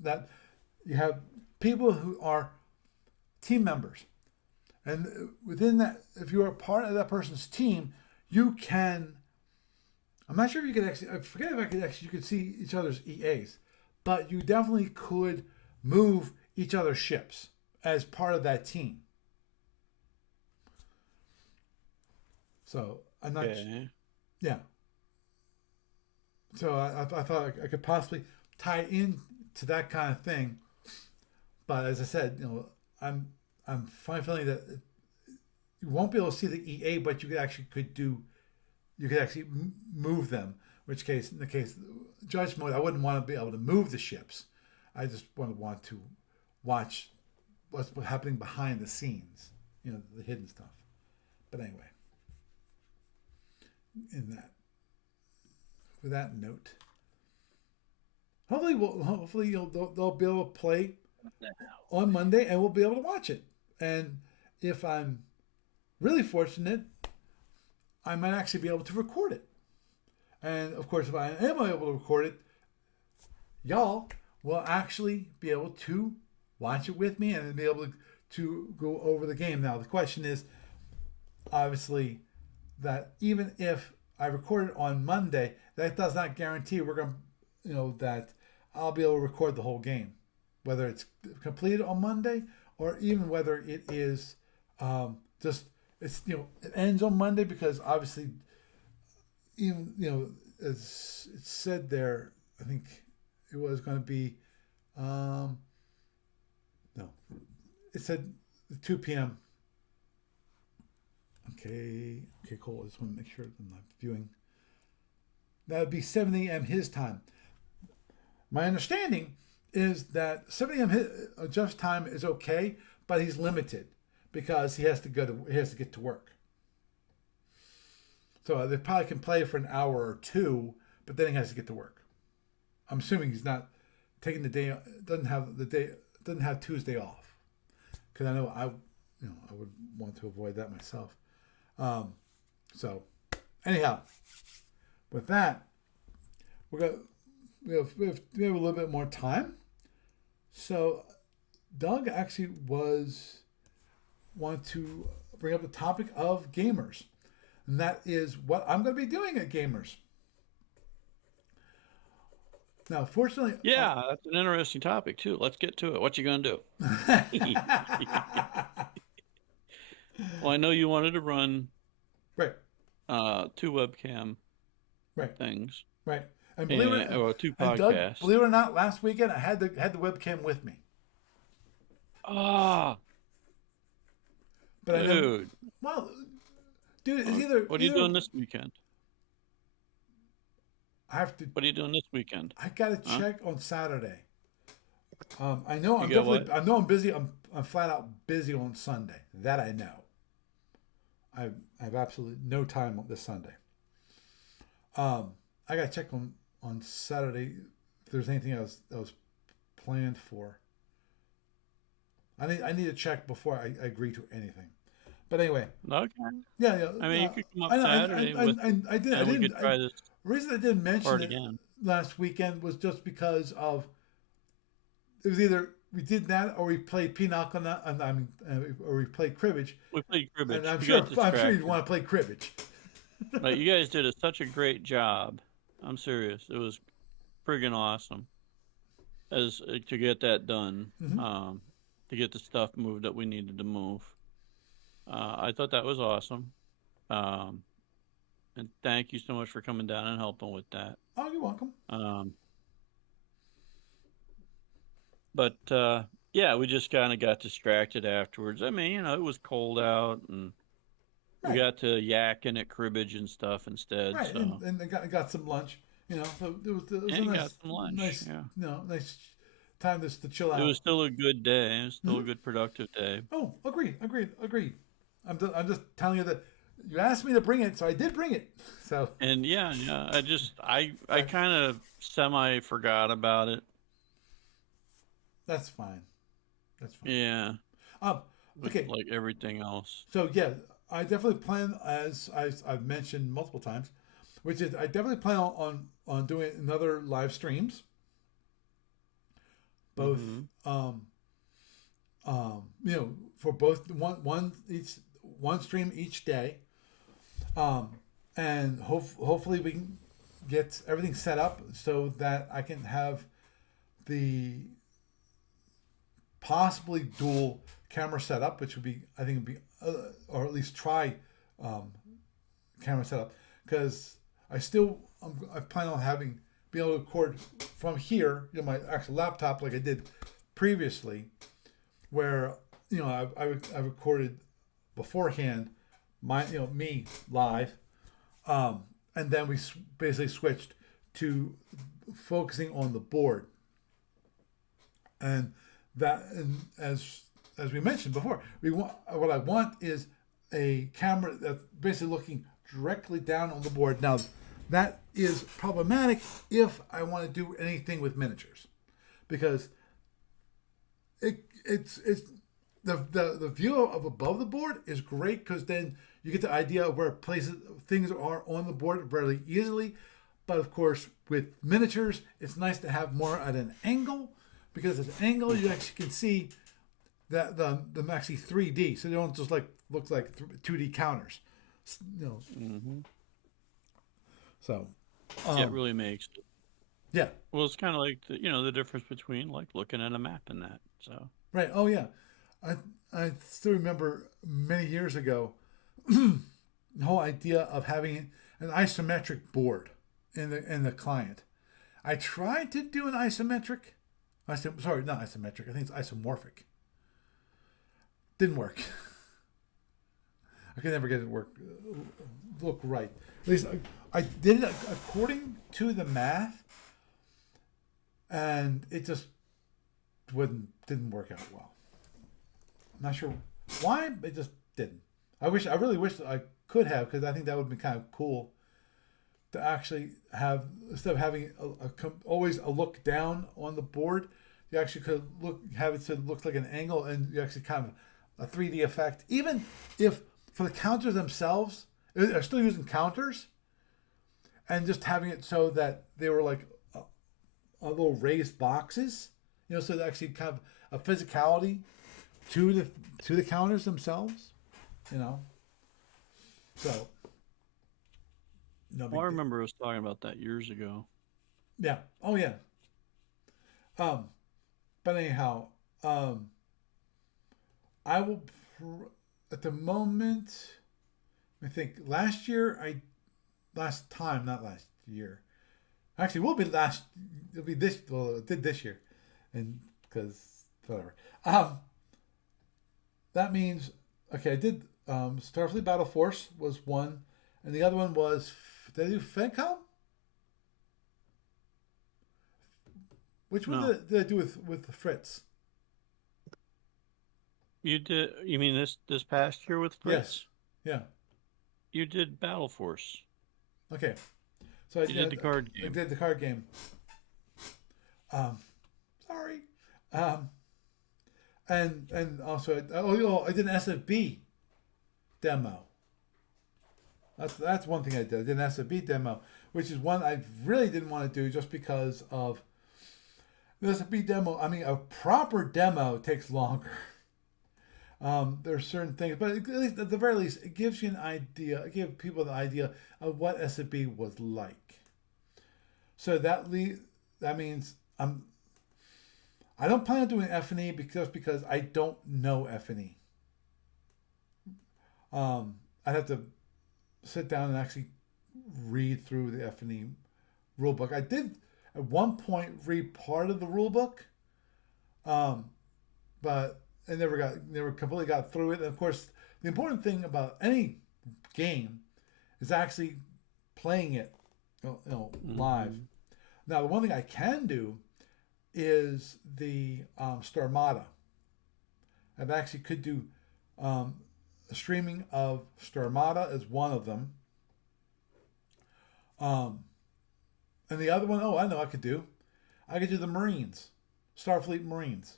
that you have people who are team members, and within that, if you are part of that person's team, you can. I'm not sure if you could actually. I forget if I could actually. You could see each other's EAs, but you definitely could move each other's ships as part of that team. So I'm not. Okay. Yeah. So I thought I could possibly tie in to that kind of thing, but as I said, I'm fine feeling that you won't be able to see the EA, but you could actually move them. Which case, in the case judge mode, I wouldn't want to be able to move the ships. I just want to watch what's happening behind the scenes, the hidden stuff. But anyway, in that. With that note, hopefully they'll be able to play on Monday, and we'll be able to watch it. And if I'm really fortunate, I might actually be able to record it. And of course, if I am able to record it, y'all will actually be able to watch it with me and be able to go over the game. Now the question is, obviously, that even if I record it on Monday, that does not guarantee we're going to, that I'll be able to record the whole game, whether it's completed on Monday or even whether it is just it ends on Monday, because obviously even as it said there, I think it was going to be no, it said 2 p.m. Okay, cool. I just want to make sure I'm not viewing. That would be 7 a.m. his time. My understanding is that 7 a.m. Jeff's time is okay, but he's limited because he has to get to work. So they probably can play for an hour or two, but then he has to get to work. I'm assuming he's not taking the day. Doesn't have Tuesday off, because I know I would want to avoid that myself. So anyhow, with that, we have a little bit more time. So Doug actually want to bring up the topic of gamers. And that is what I'm going to be doing at Gamers. Now, fortunately... Yeah, that's an interesting topic, too. Let's get to it. What you going to do? Well, I know you wanted to run right. 2 webcam right. things. Right. And or 2 podcasts. Doug, believe it or not, last weekend I had the webcam with me. Ah. But dude. Dude, it's either... What are you doing this weekend? I have to... What are you doing this weekend? I got to check on Saturday. I know I'm busy. I'm flat out busy on Sunday. That I know. I have absolutely no time on this Sunday. I got to check on Saturday if there's anything else that was planned for. I need to check before I agree to anything. But anyway. Okay. Yeah. I mean, you could come up Saturday. I did. We could try this. The reason I didn't mention it again last weekend was just because of it was either we did that or we played Pinochle or we played cribbage. We played cribbage. And I'm sure you'd want to play cribbage. But you guys did such a great job. I'm serious. It was friggin' awesome to get that done. Mm-hmm. To get the stuff moved that we needed to move. I thought that was awesome. And thank you so much for coming down and helping with that. Oh, you're welcome. But yeah, we just kind of got distracted afterwards. I mean, it was cold out, and we got to yakking at cribbage and stuff instead. Right, so. and I got some lunch. So it was a nice, got some lunch. Nice, yeah. Nice time to chill out. It was still a good day. It was still a good, productive day. Oh, agreed. I'm just telling you that you asked me to bring it, so I did bring it. So. And yeah, I kind of semi forgot about it. That's fine. Yeah. Okay. Like everything else. So yeah, I definitely plan, as I've mentioned multiple times, which is I definitely plan on doing another live streams. Both, for both one stream each day, and hopefully we can get everything set up so that I can have the possibly dual camera setup, which would be or at least try camera setup, because I plan on be able to record from here, my actual laptop, like I did previously, where I recorded beforehand me live, and then we basically switched to focusing on the board, and as we mentioned before, what I want is a camera that's basically looking directly down on the board. Now, that is problematic if I want to do anything with miniatures, because it's the view of above the board is great, because then you get the idea of where things are on the board very easily. But of course, with miniatures, it's nice to have more at an angle, because at an angle you actually can see that them actually 3D, so they don't just look like 2D counters. So it really makes it. Yeah. Well, it's kind of like the difference between like looking at a map and that. So. Right. Oh yeah, I still remember many years ago the whole idea of having an isometric board in the client. I tried to do an isometric. Sorry, not isometric. I think it's isomorphic. Didn't work. I could never get it to look right. At least I did it according to the math, and it just didn't work out well. I'm not sure why, but it just didn't. I really wish I could have, because I think that would be kind of cool to actually have, instead of having always a look down on the board, you actually could have it so it looks like an angle, and you actually kind of a 3D effect. Even if for the counters themselves, they're still using counters, and just having it so that they were like a little raised boxes, so they actually kind of a physicality to the counters themselves. You know, so no Well, I big deal. remember us talking about that years ago. Yeah. Oh yeah. Um, but anyhow, um, I will at the moment. I think last time, not last year. Actually, will be last. It'll be this. Well, it did this year, and because whatever. Um, that means okay. I did Starfleet Battle Force was one, and the other one was did I do FedCom? Which one No, did I do with Fritz? you did. You mean this past year with Yes. Fritz? Yeah. You did Battle Force. Okay. So You did the card I game. did the card game. Um, sorry. Um, and also I did an SFB demo. That's one thing I did. I did an SFB demo, which is one I really didn't want to do just because of the SFB demo. I mean, a proper demo takes longer. There are certain things, but at least at the very least, it gives you an idea. It gives people the idea of what SFB was like. So that means I don't plan on doing F&E because I don't know F&E. I'd have to sit down and actually read through the F&E rulebook. I did at one point read part of the rulebook, um, but I never completely got through it. And of course, the important thing about any game is actually playing it, live. Mm-hmm. Now, the one thing I can do is the Starmada. I actually could do um, streaming of Starmada as one of them. Um, and the other one, oh, I know I could do. I could do the Marines, Starfleet Marines.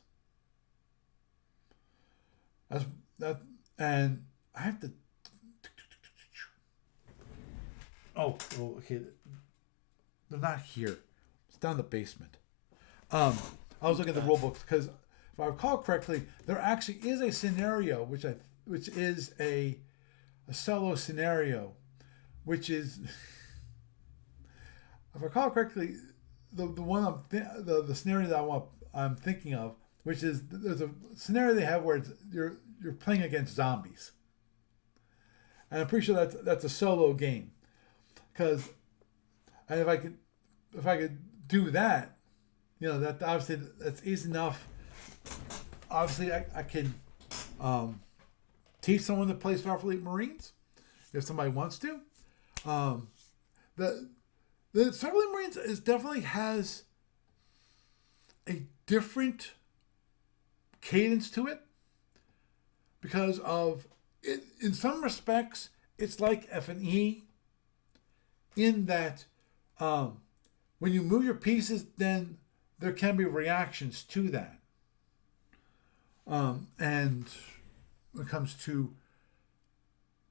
That's that, and I have to. Okay. They're not here. It's down in the basement. I was looking at the rule books because, if I recall correctly, there actually is a scenario which is a solo scenario, which is, if I recall correctly, the one the scenario that I'm thinking of, which is there's a scenario they have where you're playing against zombies, and I'm pretty sure that's a solo game, because and if I could do that, that obviously that's easy enough. Obviously, I can teach someone to play Starfleet Marines if somebody wants to. Um, the the Starfleet Marines definitely has a different cadence to it because of it. In some respects, it's like F&E in that when you move your pieces, then there can be reactions to that. And when it comes to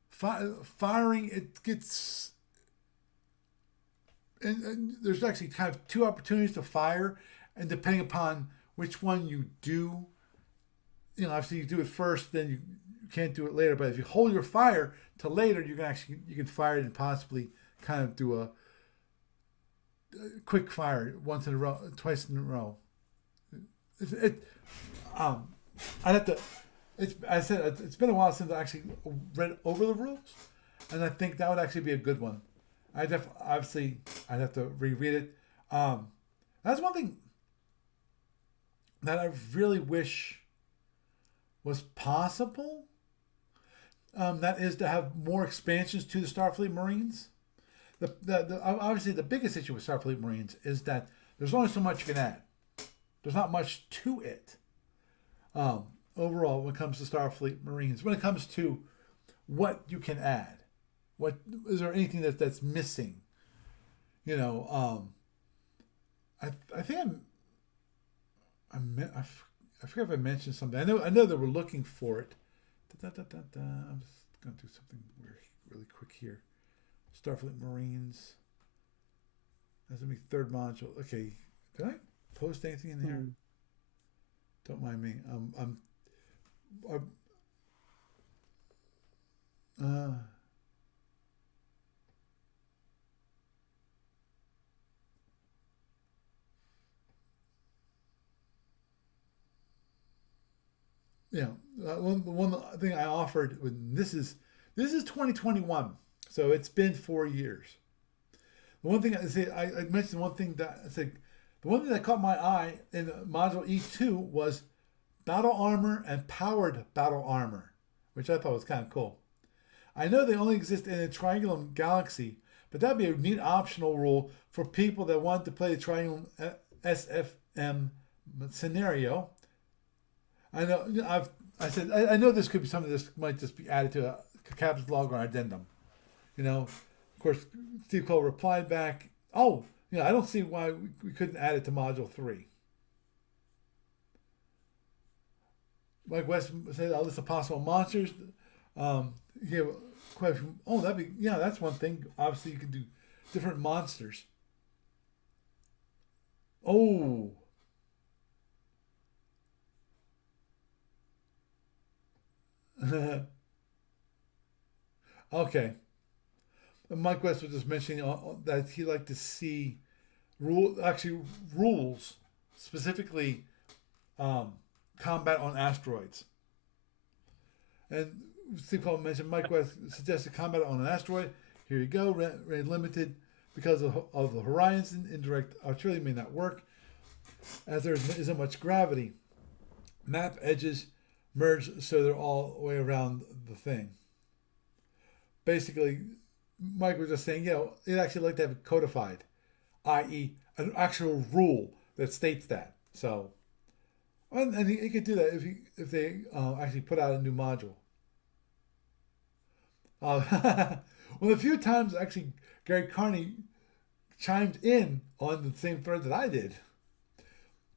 firing, it gets. And there's actually kind of two opportunities to fire, and depending upon which one you do, obviously you do it first, then you can't do it later. But if you hold your fire to later, you can fire it and possibly kind of do a quick fire once in a row, twice in a row. I'd have to. It's been a while since I actually read over the rules, and I think that would actually be a good one. I'd have to reread it. That's one thing that I really wish was possible. That is to have more expansions to the Starfleet Marines. Obviously the biggest issue with Starfleet Marines is that there's only so much you can add. There's not much to it. Overall, when it comes to Starfleet Marines, when it comes to what you can add, what is there anything that's missing? I think I forget if I mentioned something. I know they were looking for it. I'm just going to do something really quick here. Starfleet Marines. That's gonna be third module. Okay, did I post anything in here? Don't mind me. I'm Uh, yeah. One thing I offered when this is 2021, so it's been 4 years. The one thing I say I mentioned one thing that I said the one thing that caught my eye in Module E2 was battle armor and powered battle armor, which I thought was kind of cool. I know they only exist in a Triangulum Galaxy, but that'd be a neat optional rule for people that want to play the Triangulum SFM scenario. I know I know this could be something that might just be added to a captain's log or addendum. Of course, Steve Cole replied back, "Oh, I don't see why we couldn't add it to Module 3." Mike West said, "I'll list of possible monsters." Yeah, question. Oh, that's one thing. Obviously, you can do different monsters. Oh, okay. Mike West was just mentioning that he'd like to see rules specifically combat on asteroids. And Steve Cole mentioned Mike West suggested combat on an asteroid. Here you go, range limited because of the horizon. Indirect artillery may not work as there isn't much gravity. Map edges merge so they're all the way around the thing. Basically, Mike was just saying, he'd actually like to have it codified, i.e., an actual rule that states that. So, and he could do that if they actually put out a new module. Well, a few times actually Gary Carney chimed in on the same thread that I did,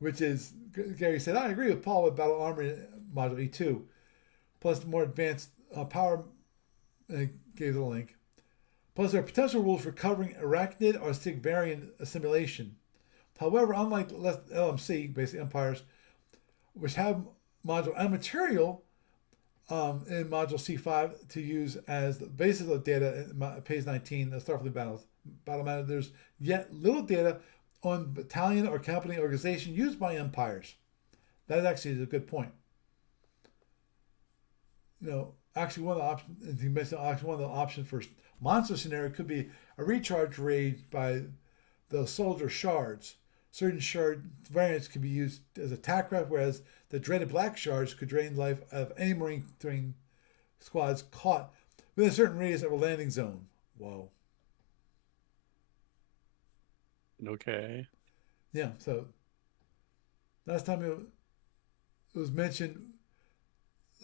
which is Gary said, "I agree with Paul with Battle Armor Module E2, plus the more advanced power." And he gave the link. Plus, there are potential rules for covering arachnid or Sigvarian assimilation. However, unlike LMC, basically Empires, which have module and material in Module C5 to use as the basis of data in page 19, the Starfleet Battle Matter, there's yet little data on battalion or company organization used by Empires. That actually is a good point. Actually one of the options, he mentioned actually one of the options for monster scenario could be a recharge raid by the soldier shards. Certain shard variants could be used as attack craft, whereas the dreaded black shards could drain life of any Marine squads caught within a certain radius of a landing zone. Whoa. Okay. Yeah, so last time it was mentioned,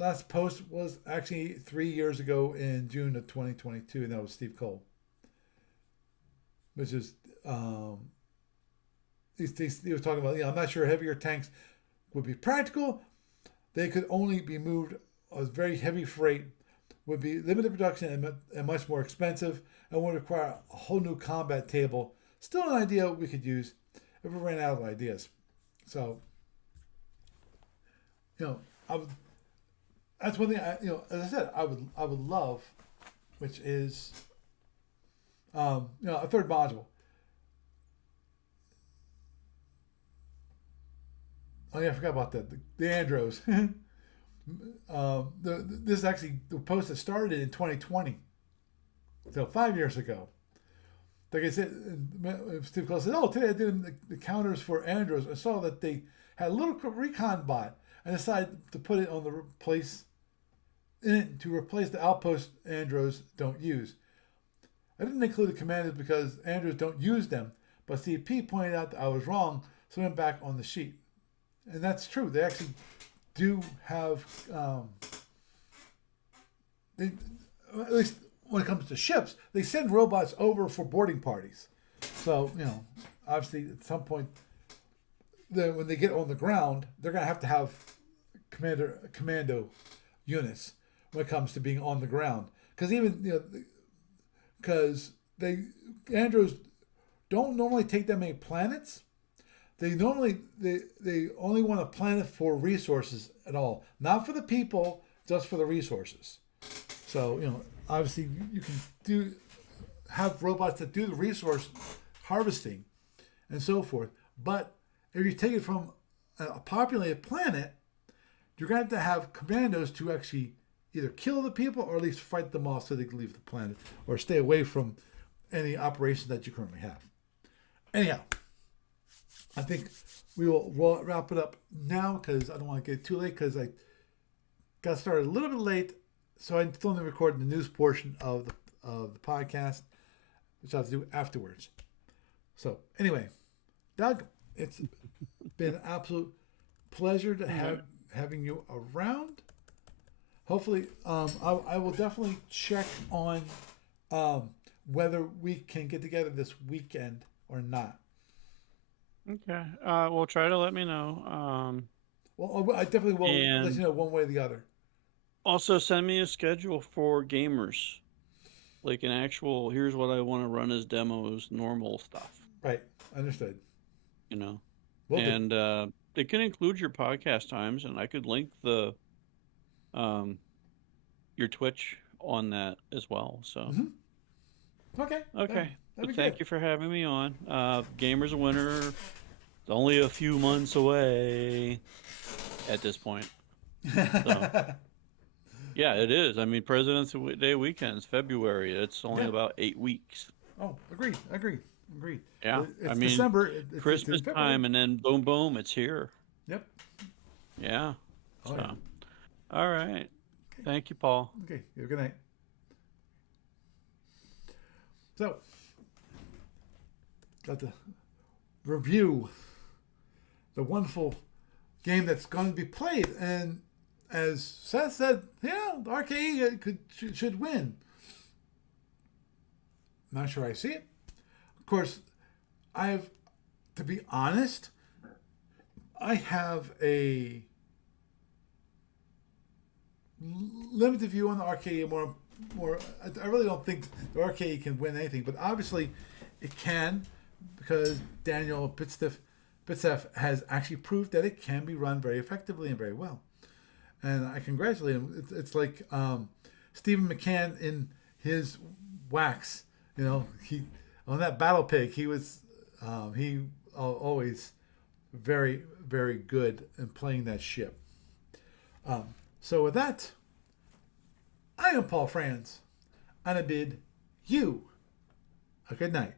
last post was actually 3 years ago in June of 2022, and that was Steve Cole. Which is, he was talking about, I'm not sure heavier tanks would be practical. They could only be moved as very heavy freight, would be limited production and much more expensive, and would require a whole new combat table. Still an idea we could use if we ran out of ideas. So, I would. That's one thing. As I said, I would love, which is, a third module. Oh yeah, I forgot about that. The Andros. This actually the post that started in 2020, so 5 years ago. Like I said, Steve Cole said, "Oh, today I did the counters for Andros. I saw that they had a little recon bot, and decided to put it on the place in it to replace the outpost Andros don't use. I didn't include the commanders because Andros don't use them, but CP pointed out that I was wrong, so I went back on the sheet." And that's true. They actually do have, at least when it comes to ships, they send robots over for boarding parties. So, obviously at some point, when they get on the ground, they're going to have commando units when it comes to being on the ground. Because Andros don't normally take that many planets. They only want a planet for resources at all, not for the people, just for the resources. So obviously you can have robots that do the resource harvesting and so forth. But if you take it from a populated planet, you're going to have commandos to actually either kill the people or at least fight them off so they can leave the planet or stay away from any operations that you currently have. Anyhow, I think we will wrap it up now because I don't want to get too late because I got started a little bit late, so I still need to record the news portion of the podcast, which I have to do afterwards. So anyway, Doug, it's been an absolute pleasure to having you around. Hopefully, I will definitely check on whether we can get together this weekend or not. Okay. Well, try to let me know. Well, I definitely will let And you know one way or the other. also send me a schedule for gamers. Like an actual, here's what I want to run as demos, normal stuff. Right. Understood. You know? Will do. And it can include your podcast times, and I could link the your Twitch on that as well. So Okay. okay. That'd be Thank good. you for having me on. Gamers Winter. It's only a few months away at this point. So yeah, it is. I mean, President's Day weekend's February. It's only Yeah. about 8 weeks. Oh, agreed. Yeah, It's I mean, December. It's Christmas in February. time, and then boom, boom, it's here. Yep. Yeah. Oh, So, yeah. all right. Okay. Thank you, Paul. Okay. Good night. So, got to review the wonderful game that's going to be played, and as Seth said, yeah, the RKE should win. Not sure I see it. Of course, to be honest, I have a limited view on the RKE. I really don't think the RKE can win anything, but obviously it can because Daniel Bitsef has actually proved that it can be run very effectively and very well. And I congratulate him. It's like Stephen McCann in his Wax. You know, he on that Battle Pig. He was always very, very good in playing that ship. So with that, I am Paul Franz, and I bid you a good night.